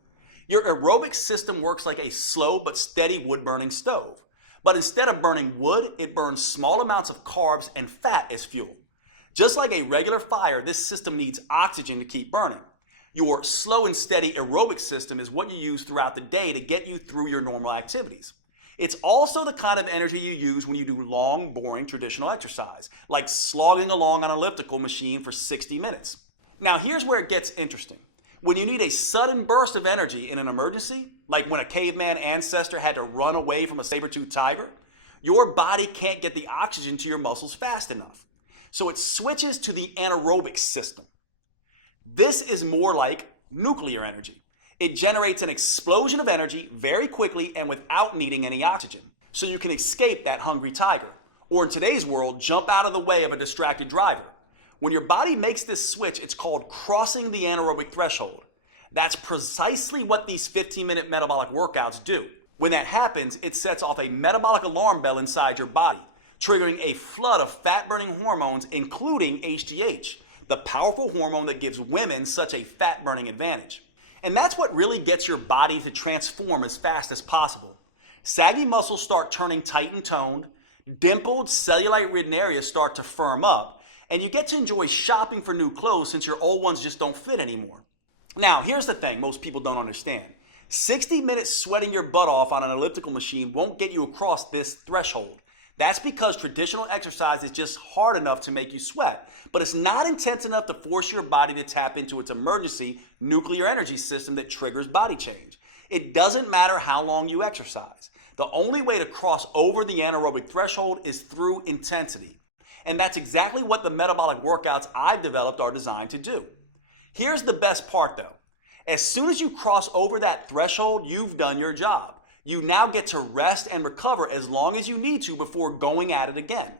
Your aerobic system works like a slow but steady wood-burning stove. But instead of burning wood, it burns small amounts of carbs and fat as fuel. Just like a regular fire, this system needs oxygen to keep burning. Your slow and steady aerobic system is what you use throughout the day to get you through your normal activities. It's also the kind of energy you use when you do long, boring traditional exercise, like slogging along on an elliptical machine for 60 minutes. Now here's where it gets interesting. When you need a sudden burst of energy in an emergency, like when a caveman ancestor had to run away from a saber-toothed tiger, your body can't get the oxygen to your muscles fast enough. So it switches to the anaerobic system. This is more like nuclear energy. It generates an explosion of energy very quickly and without needing any oxygen. So you can escape that hungry tiger, or in today's world, jump out of the way of a distracted driver. When your body makes this switch, it's called crossing the anaerobic threshold. That's precisely what these 15-minute metabolic workouts do. When that happens, it sets off a metabolic alarm bell inside your body, triggering a flood of fat-burning hormones, including HGH, the powerful hormone that gives women such a fat-burning advantage. And that's what really gets your body to transform as fast as possible. Saggy muscles start turning tight and toned, dimpled cellulite-ridden areas start to firm up, and you get to enjoy shopping for new clothes since your old ones just don't fit anymore. Now, here's the thing most people don't understand. 60 minutes sweating your butt off on an elliptical machine won't get you across this threshold. That's because traditional exercise is just hard enough to make you sweat, but it's not intense enough to force your body to tap into its emergency nuclear energy system that triggers body change. It doesn't matter how long you exercise. The only way to cross over the anaerobic threshold is through intensity. And that's exactly what the metabolic workouts I've developed are designed to do. Here's the best part though. As soon as you cross over that threshold, you've done your job. You now get to rest and recover as long as you need to before going at it again.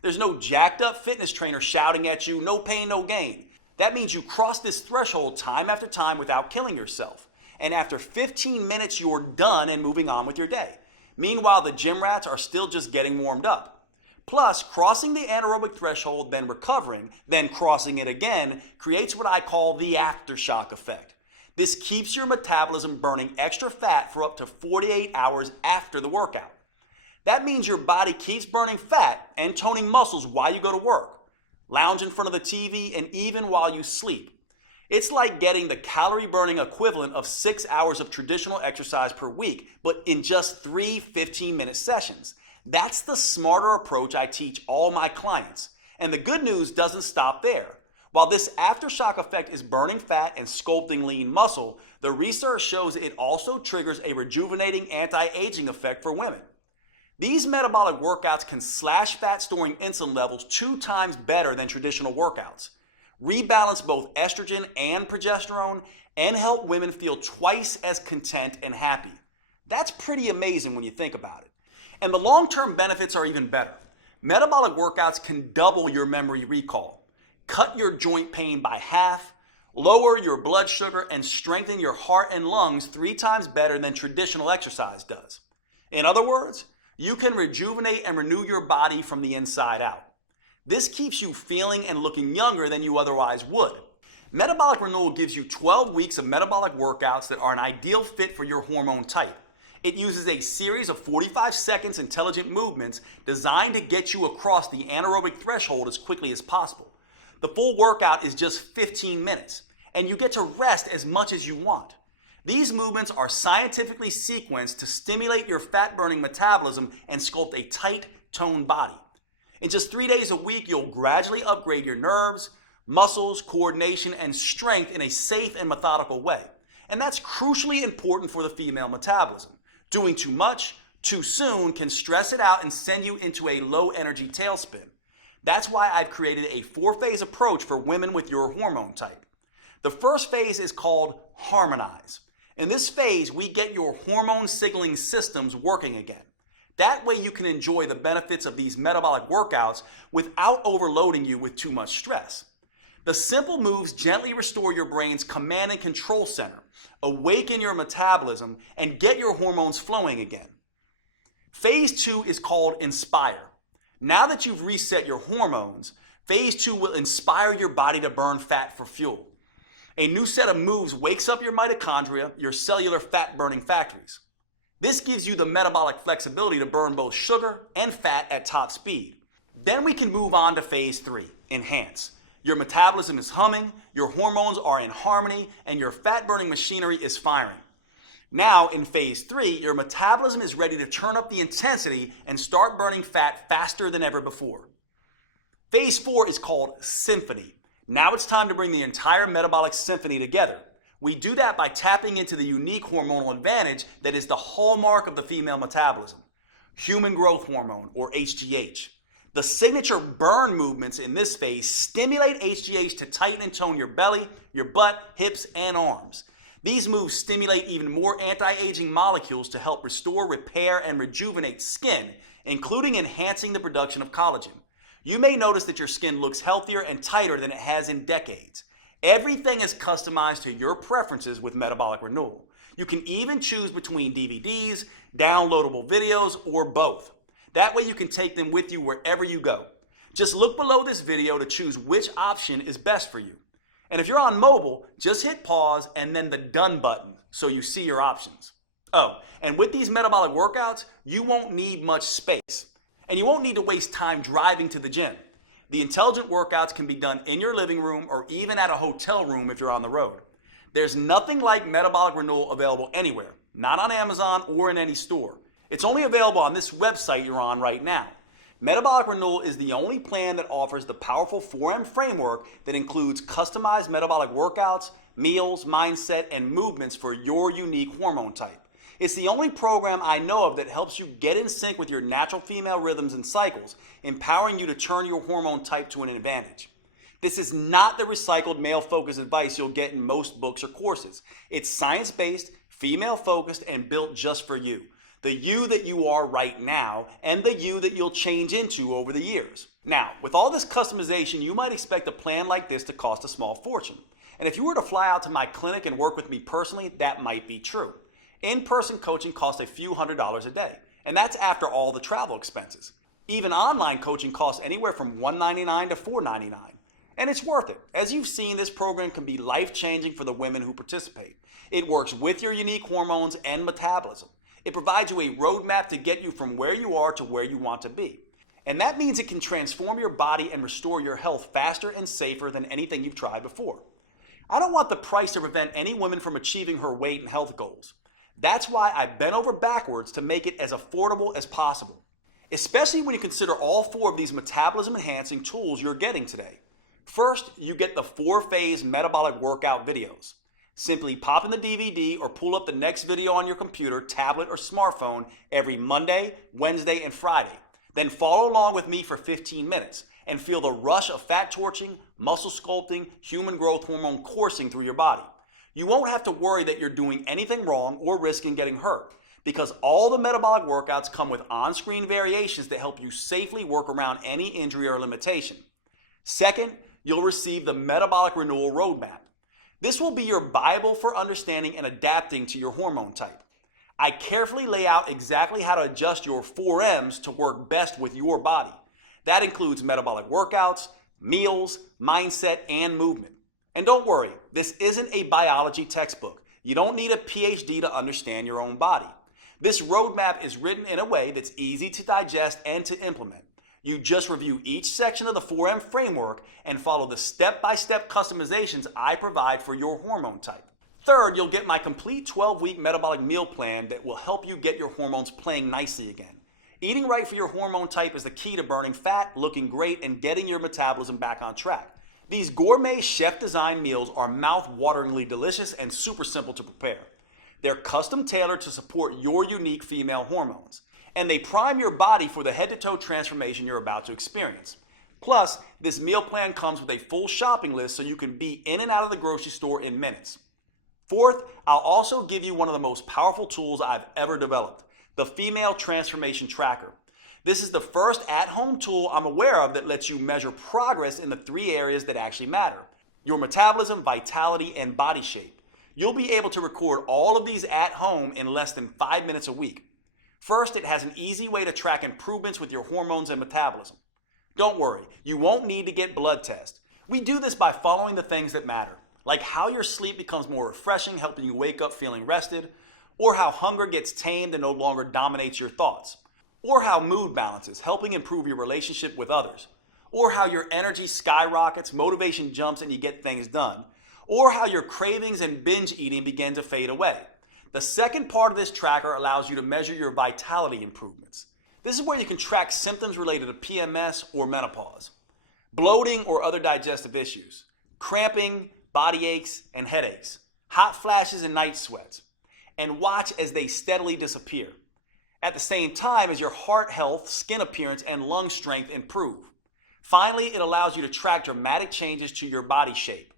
There's no jacked up fitness trainer shouting at you, no pain, no gain. That means you cross this threshold time after time without killing yourself. And after 15 minutes, you're done and moving on with your day. Meanwhile, the gym rats are still just getting warmed up. Plus, crossing the anaerobic threshold, then recovering, then crossing it again, creates what I call the aftershock effect. This keeps your metabolism burning extra fat for up to 48 hours after the workout. That means your body keeps burning fat and toning muscles while you go to work, lounge in front of the TV, and even while you sleep. It's like getting the calorie burning equivalent of 6 hours of traditional exercise per week, but in just 3 15-minute sessions. That's the smarter approach I teach all my clients. And the good news doesn't stop there. While this aftershock effect is burning fat and sculpting lean muscle, the research shows it also triggers a rejuvenating anti-aging effect for women. These metabolic workouts can slash fat-storing insulin levels 2 times better than traditional workouts, rebalance both estrogen and progesterone, and help women feel twice as content and happy. That's pretty amazing when you think about it. And the long-term benefits are even better. Metabolic workouts can double your memory recall, cut your joint pain by half, lower your blood sugar, and strengthen your heart and lungs 3 times better than traditional exercise does. In other words, you can rejuvenate and renew your body from the inside out. This keeps you feeling and looking younger than you otherwise would. Metabolic Renewal gives you 12 weeks of metabolic workouts that are an ideal fit for your hormone type. It uses a series of 45 seconds intelligent movements designed to get you across the anaerobic threshold as quickly as possible. The full workout is just 15 minutes, and you get to rest as much as you want. These movements are scientifically sequenced to stimulate your fat-burning metabolism and sculpt a tight, toned body. In just 3 days a week, you'll gradually upgrade your nerves, muscles, coordination, and strength in a safe and methodical way. And that's crucially important for the female metabolism. Doing too much, too soon can stress it out and send you into a low-energy tailspin. That's why I've created a 4-phase approach for women with your hormone type. The first phase is called Harmonize. In this phase, we get your hormone signaling systems working again. That way you can enjoy the benefits of these metabolic workouts without overloading you with too much stress. The simple moves gently restore your brain's command and control center, awaken your metabolism, and get your hormones flowing again. Phase 2 is called Inspire. Now that you've reset your hormones, phase 2 will inspire your body to burn fat for fuel. A new set of moves wakes up your mitochondria, your cellular fat-burning factories. This gives you the metabolic flexibility to burn both sugar and fat at top speed. Then we can move on to phase 3, Enhance. Your metabolism is humming, your hormones are in harmony, and your fat-burning machinery is firing. Now, in phase 3, your metabolism is ready to turn up the intensity and start burning fat faster than ever before. Phase 4 is called Symphony. Now it's time to bring the entire metabolic symphony together. We do that by tapping into the unique hormonal advantage that is the hallmark of the female metabolism, human growth hormone, or HGH. The signature burn movements in this phase stimulate HGH to tighten and tone your belly, your butt, hips, and arms. These moves stimulate even more anti-aging molecules to help restore, repair, and rejuvenate skin, including enhancing the production of collagen. You may notice that your skin looks healthier and tighter than it has in decades. Everything is customized to your preferences with Metabolic Renewal. You can even choose between DVDs, downloadable videos, or both. That way you can take them with you wherever you go. Just look below this video to choose which option is best for you. And if you're on mobile, just hit pause and then the done button so you see your options. Oh, and with these metabolic workouts, you won't need much space. And you won't need to waste time driving to the gym. The intelligent workouts can be done in your living room or even at a hotel room if you're on the road. There's nothing like Metabolic Renewal available anywhere, not on Amazon or in any store. It's only available on this website you're on right now. Metabolic Renewal is the only plan that offers the powerful 4M framework that includes customized metabolic workouts, meals, mindset, and movements for your unique hormone type. It's the only program I know of that helps you get in sync with your natural female rhythms and cycles, empowering you to turn your hormone type to an advantage. This is not the recycled male-focused advice you'll get in most books or courses. It's science-based, female-focused, and built just for you. The you that you are right now and the you that you'll change into over the years. Now, with all this customization, you might expect a plan like this to cost a small fortune. And if you were to fly out to my clinic and work with me personally, that might be true. In-person coaching costs a few $100s a day, and that's after all the travel expenses. Even online coaching costs anywhere from $199 to $499. And it's worth it. As you've seen, this program can be life-changing for the women who participate. It works with your unique hormones and metabolism. It provides you a roadmap to get you from where you are to where you want to be. And that means it can transform your body and restore your health faster and safer than anything you've tried before. I don't want the price to prevent any woman from achieving her weight and health goals. That's why I bent over backwards to make it as affordable as possible, especially when you consider all 4 of these metabolism enhancing tools you're getting today. First, you get the 4-phase metabolic workout videos. Simply pop in the DVD or pull up the next video on your computer, tablet, or smartphone every Monday, Wednesday, and Friday. Then follow along with me for 15 minutes and feel the rush of fat torching, muscle sculpting, human growth hormone coursing through your body. You won't have to worry that you're doing anything wrong or risking getting hurt, because all the metabolic workouts come with on-screen variations that help you safely work around any injury or limitation. Second, you'll receive the Metabolic Renewal Roadmap. This will be your Bible for understanding and adapting to your hormone type. I carefully lay out exactly how to adjust your 4Ms to work best with your body. That includes metabolic workouts, meals, mindset, and movement. And don't worry, this isn't a biology textbook. You don't need a PhD to understand your own body. This roadmap is written in a way that's easy to digest and to implement. You just review each section of the 4M framework and follow the step-by-step customizations I provide for your hormone type. Third, you'll get my complete 12-week metabolic meal plan that will help you get your hormones playing nicely again. Eating right for your hormone type is the key to burning fat, looking great, and getting your metabolism back on track. These gourmet chef-designed meals are mouth-wateringly delicious and super simple to prepare. They're custom tailored to support your unique female hormones, and they prime your body for the head-to-toe transformation you're about to experience. Plus, this meal plan comes with a full shopping list so you can be in and out of the grocery store in minutes. Fourth, I'll also give you one of the most powerful tools I've ever developed, the Female Transformation Tracker. This is the first at-home tool I'm aware of that lets you measure progress in the 3 areas that actually matter: your metabolism, vitality, and body shape. You'll be able to record all of these at home in less than 5 minutes a week. First, it has an easy way to track improvements with your hormones and metabolism. Don't worry, you won't need to get blood tests. We do this by following the things that matter, like how your sleep becomes more refreshing, helping you wake up feeling rested, or how hunger gets tamed and no longer dominates your thoughts, or how mood balances, helping improve your relationship with others, or how your energy skyrockets, motivation jumps, and you get things done, or how your cravings and binge eating begin to fade away. The second part of this tracker allows you to measure your vitality improvements. This is where you can track symptoms related to PMS or menopause, bloating or other digestive issues, cramping, body aches, and headaches, hot flashes and night sweats, and watch as they steadily disappear. At the same time as your heart health, skin appearance, and lung strength improve. Finally, it allows you to track dramatic changes to your body shape.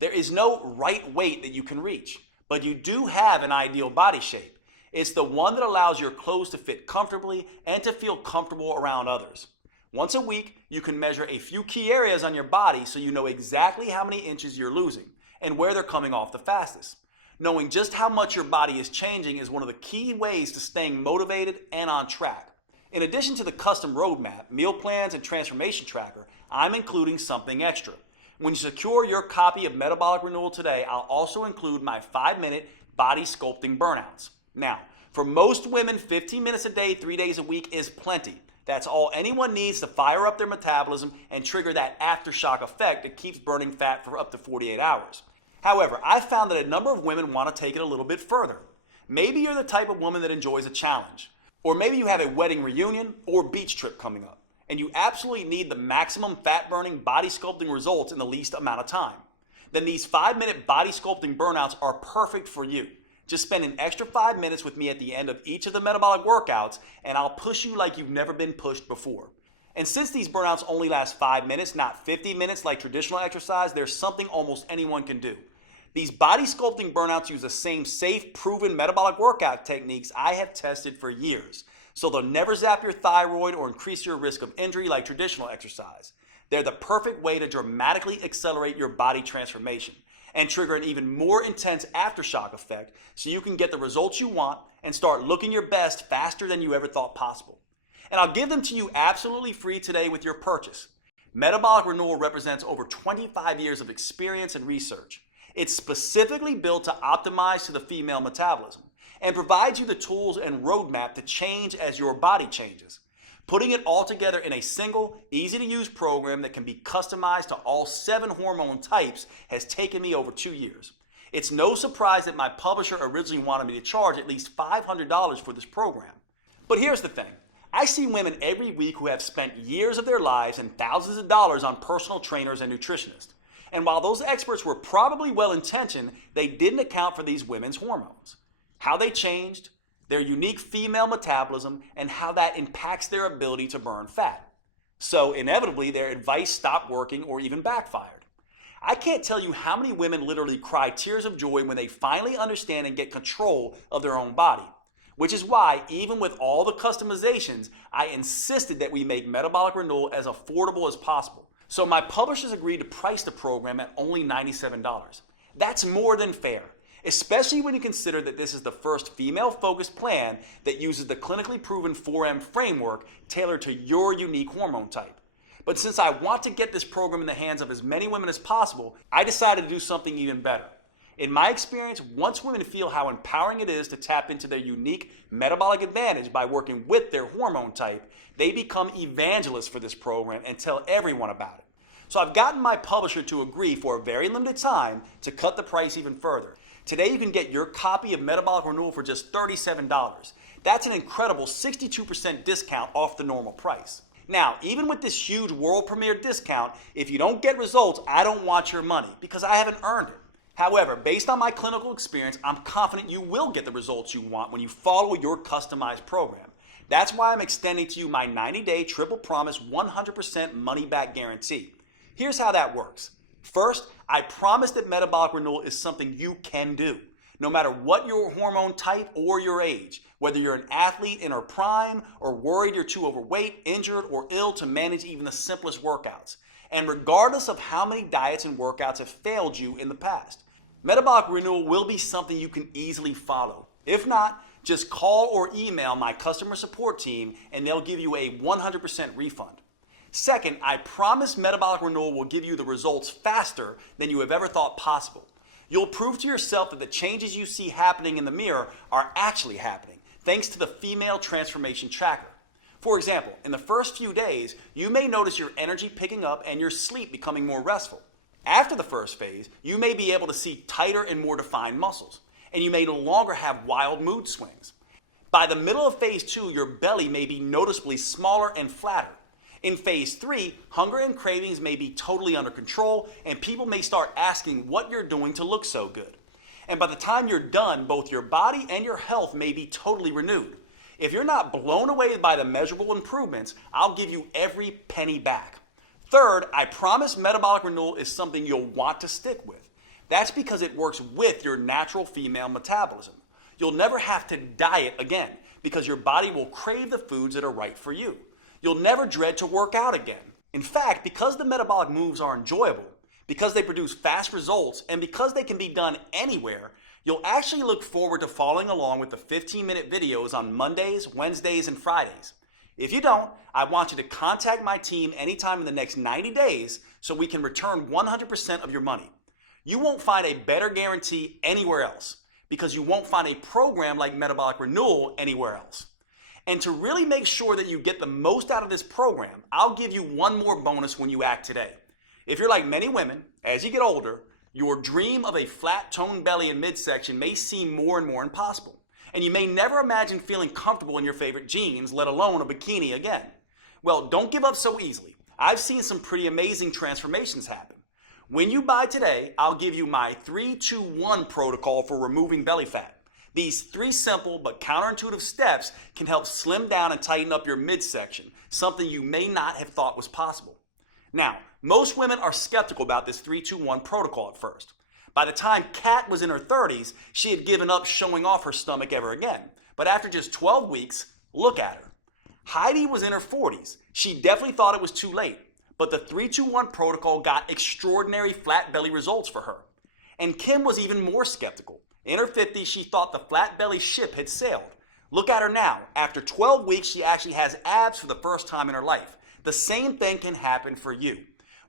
There is no right weight that you can reach, but you do have an ideal body shape. It's the one that allows your clothes to fit comfortably and to feel comfortable around others. Once a week, you can measure a few key areas on your body so you know exactly how many inches you're losing and where they're coming off the fastest. Knowing just how much your body is changing is one of the key ways to staying motivated and on track. In addition to the custom roadmap, meal plans, and transformation tracker, I'm including something extra. When you secure your copy of Metabolic Renewal today, I'll also include my 5-minute body sculpting burnouts. Now, for most women, 15 minutes a day, 3 days a week is plenty. That's all anyone needs to fire up their metabolism and trigger that aftershock effect that keeps burning fat for up to 48 hours. However, I've found that a number of women want to take it a little bit further. Maybe you're the type of woman that enjoys a challenge. Or maybe you have a wedding reunion or beach trip coming up, and you absolutely need the maximum fat-burning, body sculpting results in the least amount of time. Then these 5-minute body sculpting burnouts are perfect for you. Just spend an extra 5 minutes with me at the end of each of the metabolic workouts, and I'll push you like you've never been pushed before. And since these burnouts only last 5 minutes, not 50 minutes like traditional exercise, there's something almost anyone can do. These body sculpting burnouts use the same safe, proven metabolic workout techniques I have tested for years, so they'll never zap your thyroid or increase your risk of injury like traditional exercise. They're the perfect way to dramatically accelerate your body transformation and trigger an even more intense aftershock effect so you can get the results you want and start looking your best faster than you ever thought possible. And I'll give them to you absolutely free today with your purchase. Metabolic Renewal represents over 25 years of experience and research. It's specifically built to optimize to the female metabolism and provides you the tools and roadmap to change as your body changes. Putting it all together in a single, easy-to-use program that can be customized to all 7 hormone types has taken me over 2 years. It's no surprise that my publisher originally wanted me to charge at least $500 for this program. But here's the thing. I see women every week who have spent years of their lives and thousands of dollars on personal trainers and nutritionists. And while those experts were probably well-intentioned, they didn't account for these women's hormones, how they changed, their unique female metabolism, and how that impacts their ability to burn fat. So inevitably, their advice stopped working or even backfired. I can't tell you how many women literally cry tears of joy when they finally understand and get control of their own body, which is why, even with all the customizations, I insisted that we make Metabolic Renewal as affordable as possible. So my publishers agreed to price the program at only $97. That's more than fair, especially when you consider that this is the first female-focused plan that uses the clinically proven 4M framework tailored to your unique hormone type. But since I want to get this program in the hands of as many women as possible, I decided to do something even better. In my experience, once women feel how empowering it is to tap into their unique metabolic advantage by working with their hormone type, they become evangelists for this program and tell everyone about it. So I've gotten my publisher to agree for a very limited time to cut the price even further. Today you can get your copy of Metabolic Renewal for just $37. That's an incredible 62% discount off the normal price. Now, even with this huge world premiere discount, if you don't get results, I don't want your money because I haven't earned it. However, based on my clinical experience, I'm confident you will get the results you want when you follow your customized program. That's why I'm extending to you my 90-day triple promise 100% money-back guarantee. Here's how that works. First, I promise that Metabolic Renewal is something you can do, no matter what your hormone type or your age, whether you're an athlete in her prime or worried you're too overweight, injured, or ill to manage even the simplest workouts, and regardless of how many diets and workouts have failed you in the past. Metabolic Renewal will be something you can easily follow. If not, just call or email my customer support team and they'll give you a 100% refund. Second, I promise Metabolic Renewal will give you the results faster than you have ever thought possible. You'll prove to yourself that the changes you see happening in the mirror are actually happening, thanks to the Female Transformation Tracker. For example, in the first few days, you may notice your energy picking up and your sleep becoming more restful. After the first phase, you may be able to see tighter and more defined muscles, and you may no longer have wild mood swings. By the middle of phase 2, your belly may be noticeably smaller and flatter. In phase 3, hunger and cravings may be totally under control, and people may start asking what you're doing to look so good. And by the time you're done, both your body and your health may be totally renewed. If you're not blown away by the measurable improvements, I'll give you every penny back. Third, I promise Metabolic Renewal is something you'll want to stick with. That's because it works with your natural female metabolism. You'll never have to diet again because your body will crave the foods that are right for you. You'll never dread to work out again. In fact, because the metabolic moves are enjoyable, because they produce fast results, and because they can be done anywhere, you'll actually look forward to following along with the 15-minute videos on Mondays, Wednesdays, and Fridays. If you don't, I want you to contact my team anytime in the next 90 days so we can return 100% of your money. You won't find a better guarantee anywhere else because you won't find a program like Metabolic Renewal anywhere else. And to really make sure that you get the most out of this program, I'll give you one more bonus when you act today. If you're like many women, as you get older, your dream of a flat toned belly and midsection may seem more and more impossible. And you may never imagine feeling comfortable in your favorite jeans, let alone a bikini again. Well, don't give up so easily. I've seen some pretty amazing transformations happen. When you buy today, I'll give you my 3-2-1 protocol for removing belly fat. These 3 simple but counterintuitive steps can help slim down and tighten up your midsection, something you may not have thought was possible. Now, most women are skeptical about this 3-2-1 protocol at first, By the time Kat was in her 30s, she had given up showing off her stomach ever again. But after just 12 weeks, look at her. Heidi was in her 40s. She definitely thought it was too late, but the 3-2-1 protocol got extraordinary flat belly results for her. And Kim was even more skeptical. In her 50s, she thought the flat belly ship had sailed. Look at her now. After 12 weeks, she actually has abs for the first time in her life. The same thing can happen for you,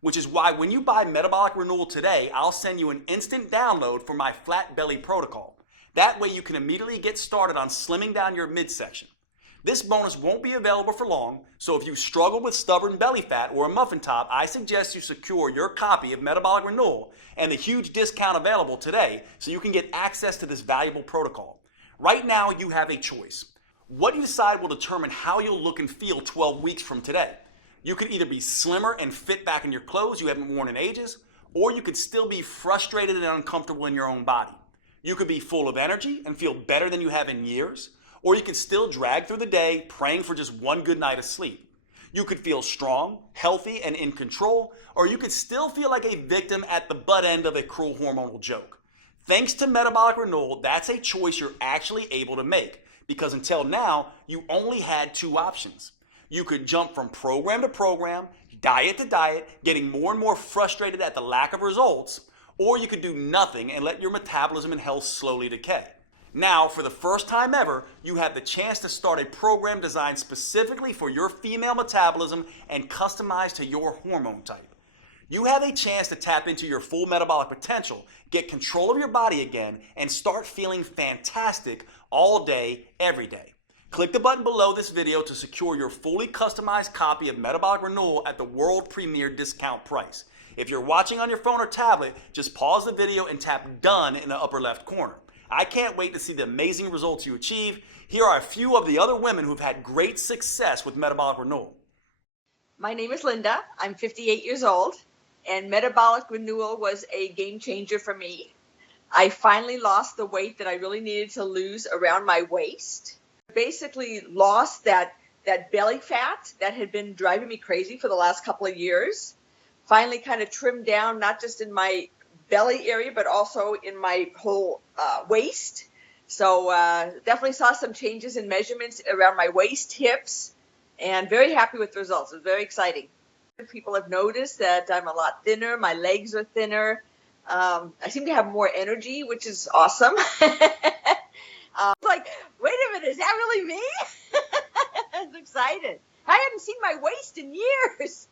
which is why when you buy Metabolic Renewal today, I'll send you an instant download for my flat belly protocol. That way you can immediately get started on slimming down your midsection. This bonus won't be available for long, so if you struggle with stubborn belly fat or a muffin top, I suggest you secure your copy of Metabolic Renewal and the huge discount available today so you can get access to this valuable protocol. Right now, you have a choice. What you decide will determine how you'll look and feel 12 weeks from today. You could either be slimmer and fit back in your clothes you haven't worn in ages, or you could still be frustrated and uncomfortable in your own body. You could be full of energy and feel better than you have in years, or you could still drag through the day praying for just one good night of sleep. You could feel strong, healthy, and in control, or you could still feel like a victim at the butt end of a cruel hormonal joke. Thanks to Metabolic Renewal, that's a choice you're actually able to make, because until now, you only had two options. You could jump from program to program, diet to diet, getting more and more frustrated at the lack of results, or you could do nothing and let your metabolism and health slowly decay. Now, for the first time ever, you have the chance to start a program designed specifically for your female metabolism and customized to your hormone type. You have a chance to tap into your full metabolic potential, get control of your body again, and start feeling fantastic all day, every day. Click the button below this video to secure your fully customized copy of Metabolic Renewal at the world premiere discount price. If you're watching on your phone or tablet, just pause the video and tap Done in the upper left corner. I can't wait to see the amazing results you achieve. Here are a few of the other women who've had great success with Metabolic Renewal. My name is Linda. I'm 58 years old, and Metabolic Renewal was a game changer for me. I finally lost the weight that I really needed to lose around my waist. Basically lost that belly fat that had been driving me crazy for the last couple of years. Finally kind of trimmed down, not just in my belly area, but also in my whole waist. So definitely saw some changes in measurements around my waist, hips, and very happy with the results. It was very exciting. People have noticed that I'm a lot thinner. My legs are thinner. I seem to have more energy, which is awesome. Like, wait a minute, is that really me? I was excited. I hadn't seen my waist in years.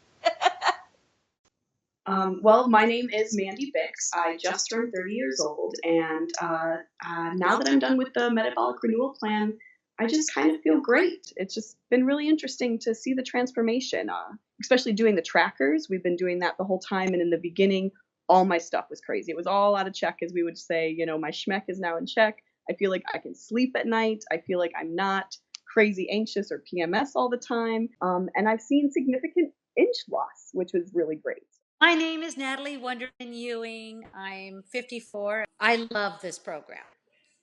Well, my name is Mandy Bix. I just turned 30 years old, and now that I'm done with the Metabolic Renewal plan, I just kind of feel great. It's just been really interesting to see the transformation, especially doing the trackers. We've been doing that the whole time, and in the beginning, all my stuff was crazy. It was all out of check, as we would say. You know, my schmeck is now in check. I feel like I can sleep at night. I feel like I'm not crazy anxious or PMS all the time, and I've seen significant inch loss, which was really great. My name is Natalie Wonderman Ewing. I'm 54. I love this program.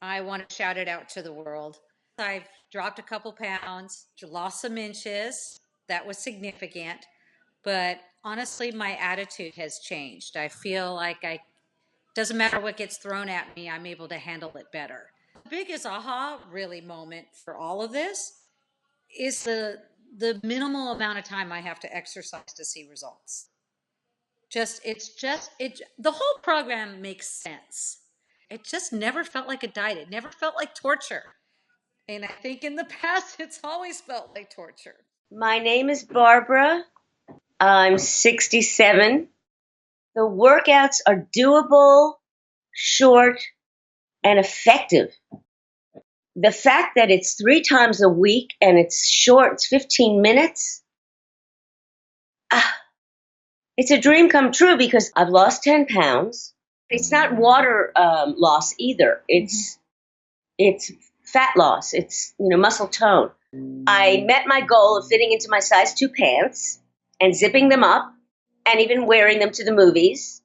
I want to shout it out to the world. I've dropped a couple pounds, lost some inches. That was significant. But honestly, my attitude has changed. I feel like doesn't matter what gets thrown at me, I'm able to handle it better. The biggest aha really moment for all of this is the minimal amount of time I have to exercise to see results. The whole program makes sense. It just never felt like a diet. It never felt like torture. And I think in the past, it's always felt like torture. My name is Barbara. I'm 67. The workouts are doable, short, and effective. The fact that it's 3 times a week and it's short, it's 15 minutes. It's a dream come true because I've lost 10 pounds. It's not water loss either. It's fat loss. It's, muscle tone. I met my goal of fitting into my size 2 pants and zipping them up and even wearing them to the movies.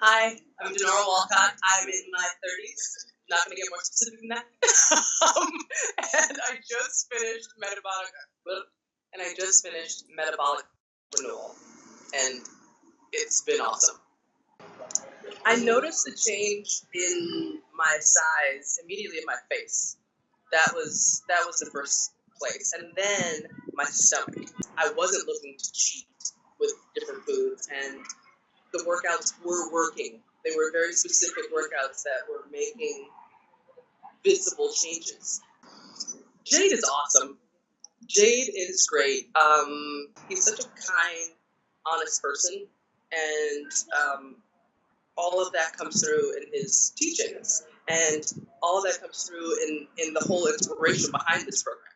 Hi, I'm Denora Walcott. I'm in my 30s. Not going to get more specific than that. And I just finished Metabolic Renewal. And it's been awesome. I noticed the change in my size immediately in my face. That was the first place, and then my stomach. I wasn't looking to cheat with different foods, and the workouts were working. They were very specific workouts that were making visible changes. Jade is awesome. Jade is great. He's such a kind, honest person, and all of that comes through in his teachings, and all of that comes through in the whole inspiration behind this program.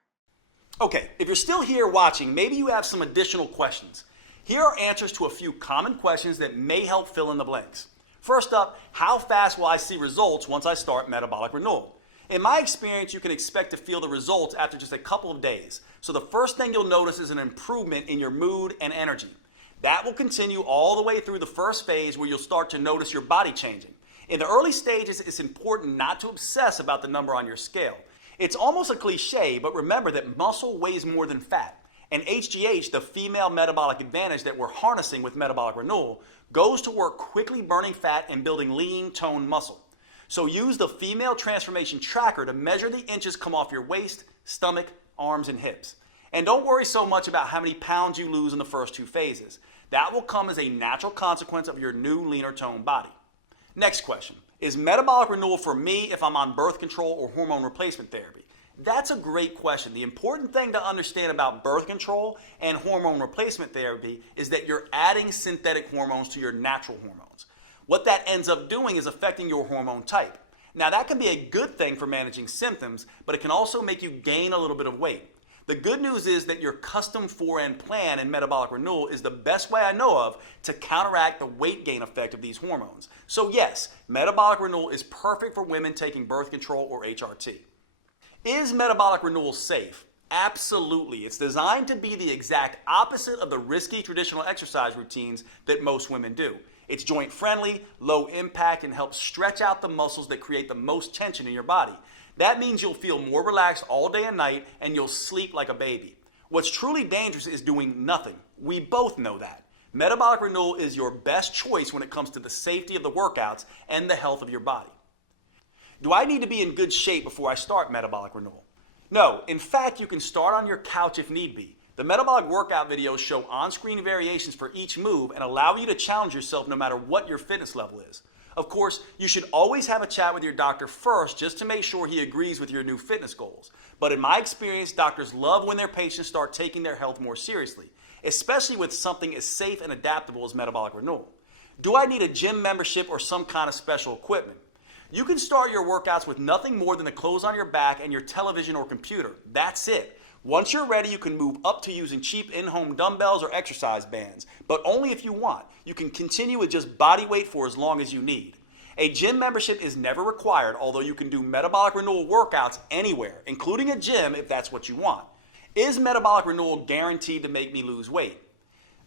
Okay, if you're still here watching, maybe you have some additional questions. Here are answers to a few common questions that may help fill in the blanks. First up, how fast will I see results once I start metabolic renewal? In my experience, you can expect to feel the results after just a couple of days. So the first thing you'll notice is an improvement in your mood and energy. That will continue all the way through the first phase where you'll start to notice your body changing. In the early stages, it's important not to obsess about the number on your scale. It's almost a cliche, but remember that muscle weighs more than fat. And HGH, the female metabolic advantage that we're harnessing with metabolic renewal, goes to work quickly burning fat and building lean, toned muscle. So use the female transformation tracker to measure the inches come off your waist, stomach, arms, and hips. And don't worry so much about how many pounds you lose in the first two phases. That will come as a natural consequence of your new, leaner toned body. Next question. Is metabolic renewal for me if I'm on birth control or hormone replacement therapy? That's a great question. The important thing to understand about birth control and hormone replacement therapy is that you're adding synthetic hormones to your natural hormones. What that ends up doing is affecting your hormone type. Now, that can be a good thing for managing symptoms, but it can also make you gain a little bit of weight. The good news is that your custom 4N plan in metabolic renewal is the best way I know of to counteract the weight gain effect of these hormones. So yes, metabolic renewal is perfect for women taking birth control or HRT. Is metabolic renewal safe? Absolutely. It's designed to be the exact opposite of the risky traditional exercise routines that most women do. It's joint friendly, low impact, and helps stretch out the muscles that create the most tension in your body. That means you'll feel more relaxed all day and night, and you'll sleep like a baby. What's truly dangerous is doing nothing. We both know that. Metabolic renewal is your best choice when it comes to the safety of the workouts and the health of your body. Do I need to be in good shape before I start metabolic renewal? No, in fact, you can start on your couch if need be. The metabolic workout videos show on-screen variations for each move and allow you to challenge yourself no matter what your fitness level is. Of course, you should always have a chat with your doctor first just to make sure he agrees with your new fitness goals. But in my experience, doctors love when their patients start taking their health more seriously, especially with something as safe and adaptable as metabolic renewal. Do I need a gym membership or some kind of special equipment? You can start your workouts with nothing more than the clothes on your back and your television or computer. That's it. Once you're ready, you can move up to using cheap in-home dumbbells or exercise bands, but only if you want. You can continue with just body weight for as long as you need. A gym membership is never required, although you can do metabolic renewal workouts anywhere, including a gym if that's what you want. Is metabolic renewal guaranteed to make me lose weight?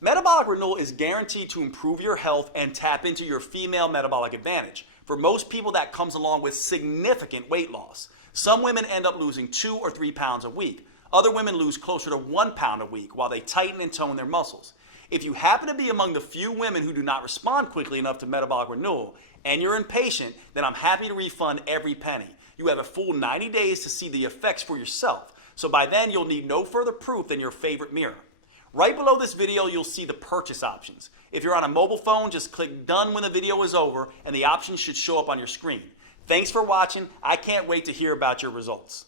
Metabolic renewal is guaranteed to improve your health and tap into your female metabolic advantage. For most people, that comes along with significant weight loss. Some women end up losing 2 or 3 pounds a week. Other women lose closer to 1 pound a week while they tighten and tone their muscles. If you happen to be among the few women who do not respond quickly enough to metabolic renewal and you're impatient, then I'm happy to refund every penny. You have a full 90 days to see the effects for yourself. So by then, you'll need no further proof than your favorite mirror. Right below this video, you'll see the purchase options. If you're on a mobile phone, just click done when the video is over and the options should show up on your screen. Thanks for watching. I can't wait to hear about your results.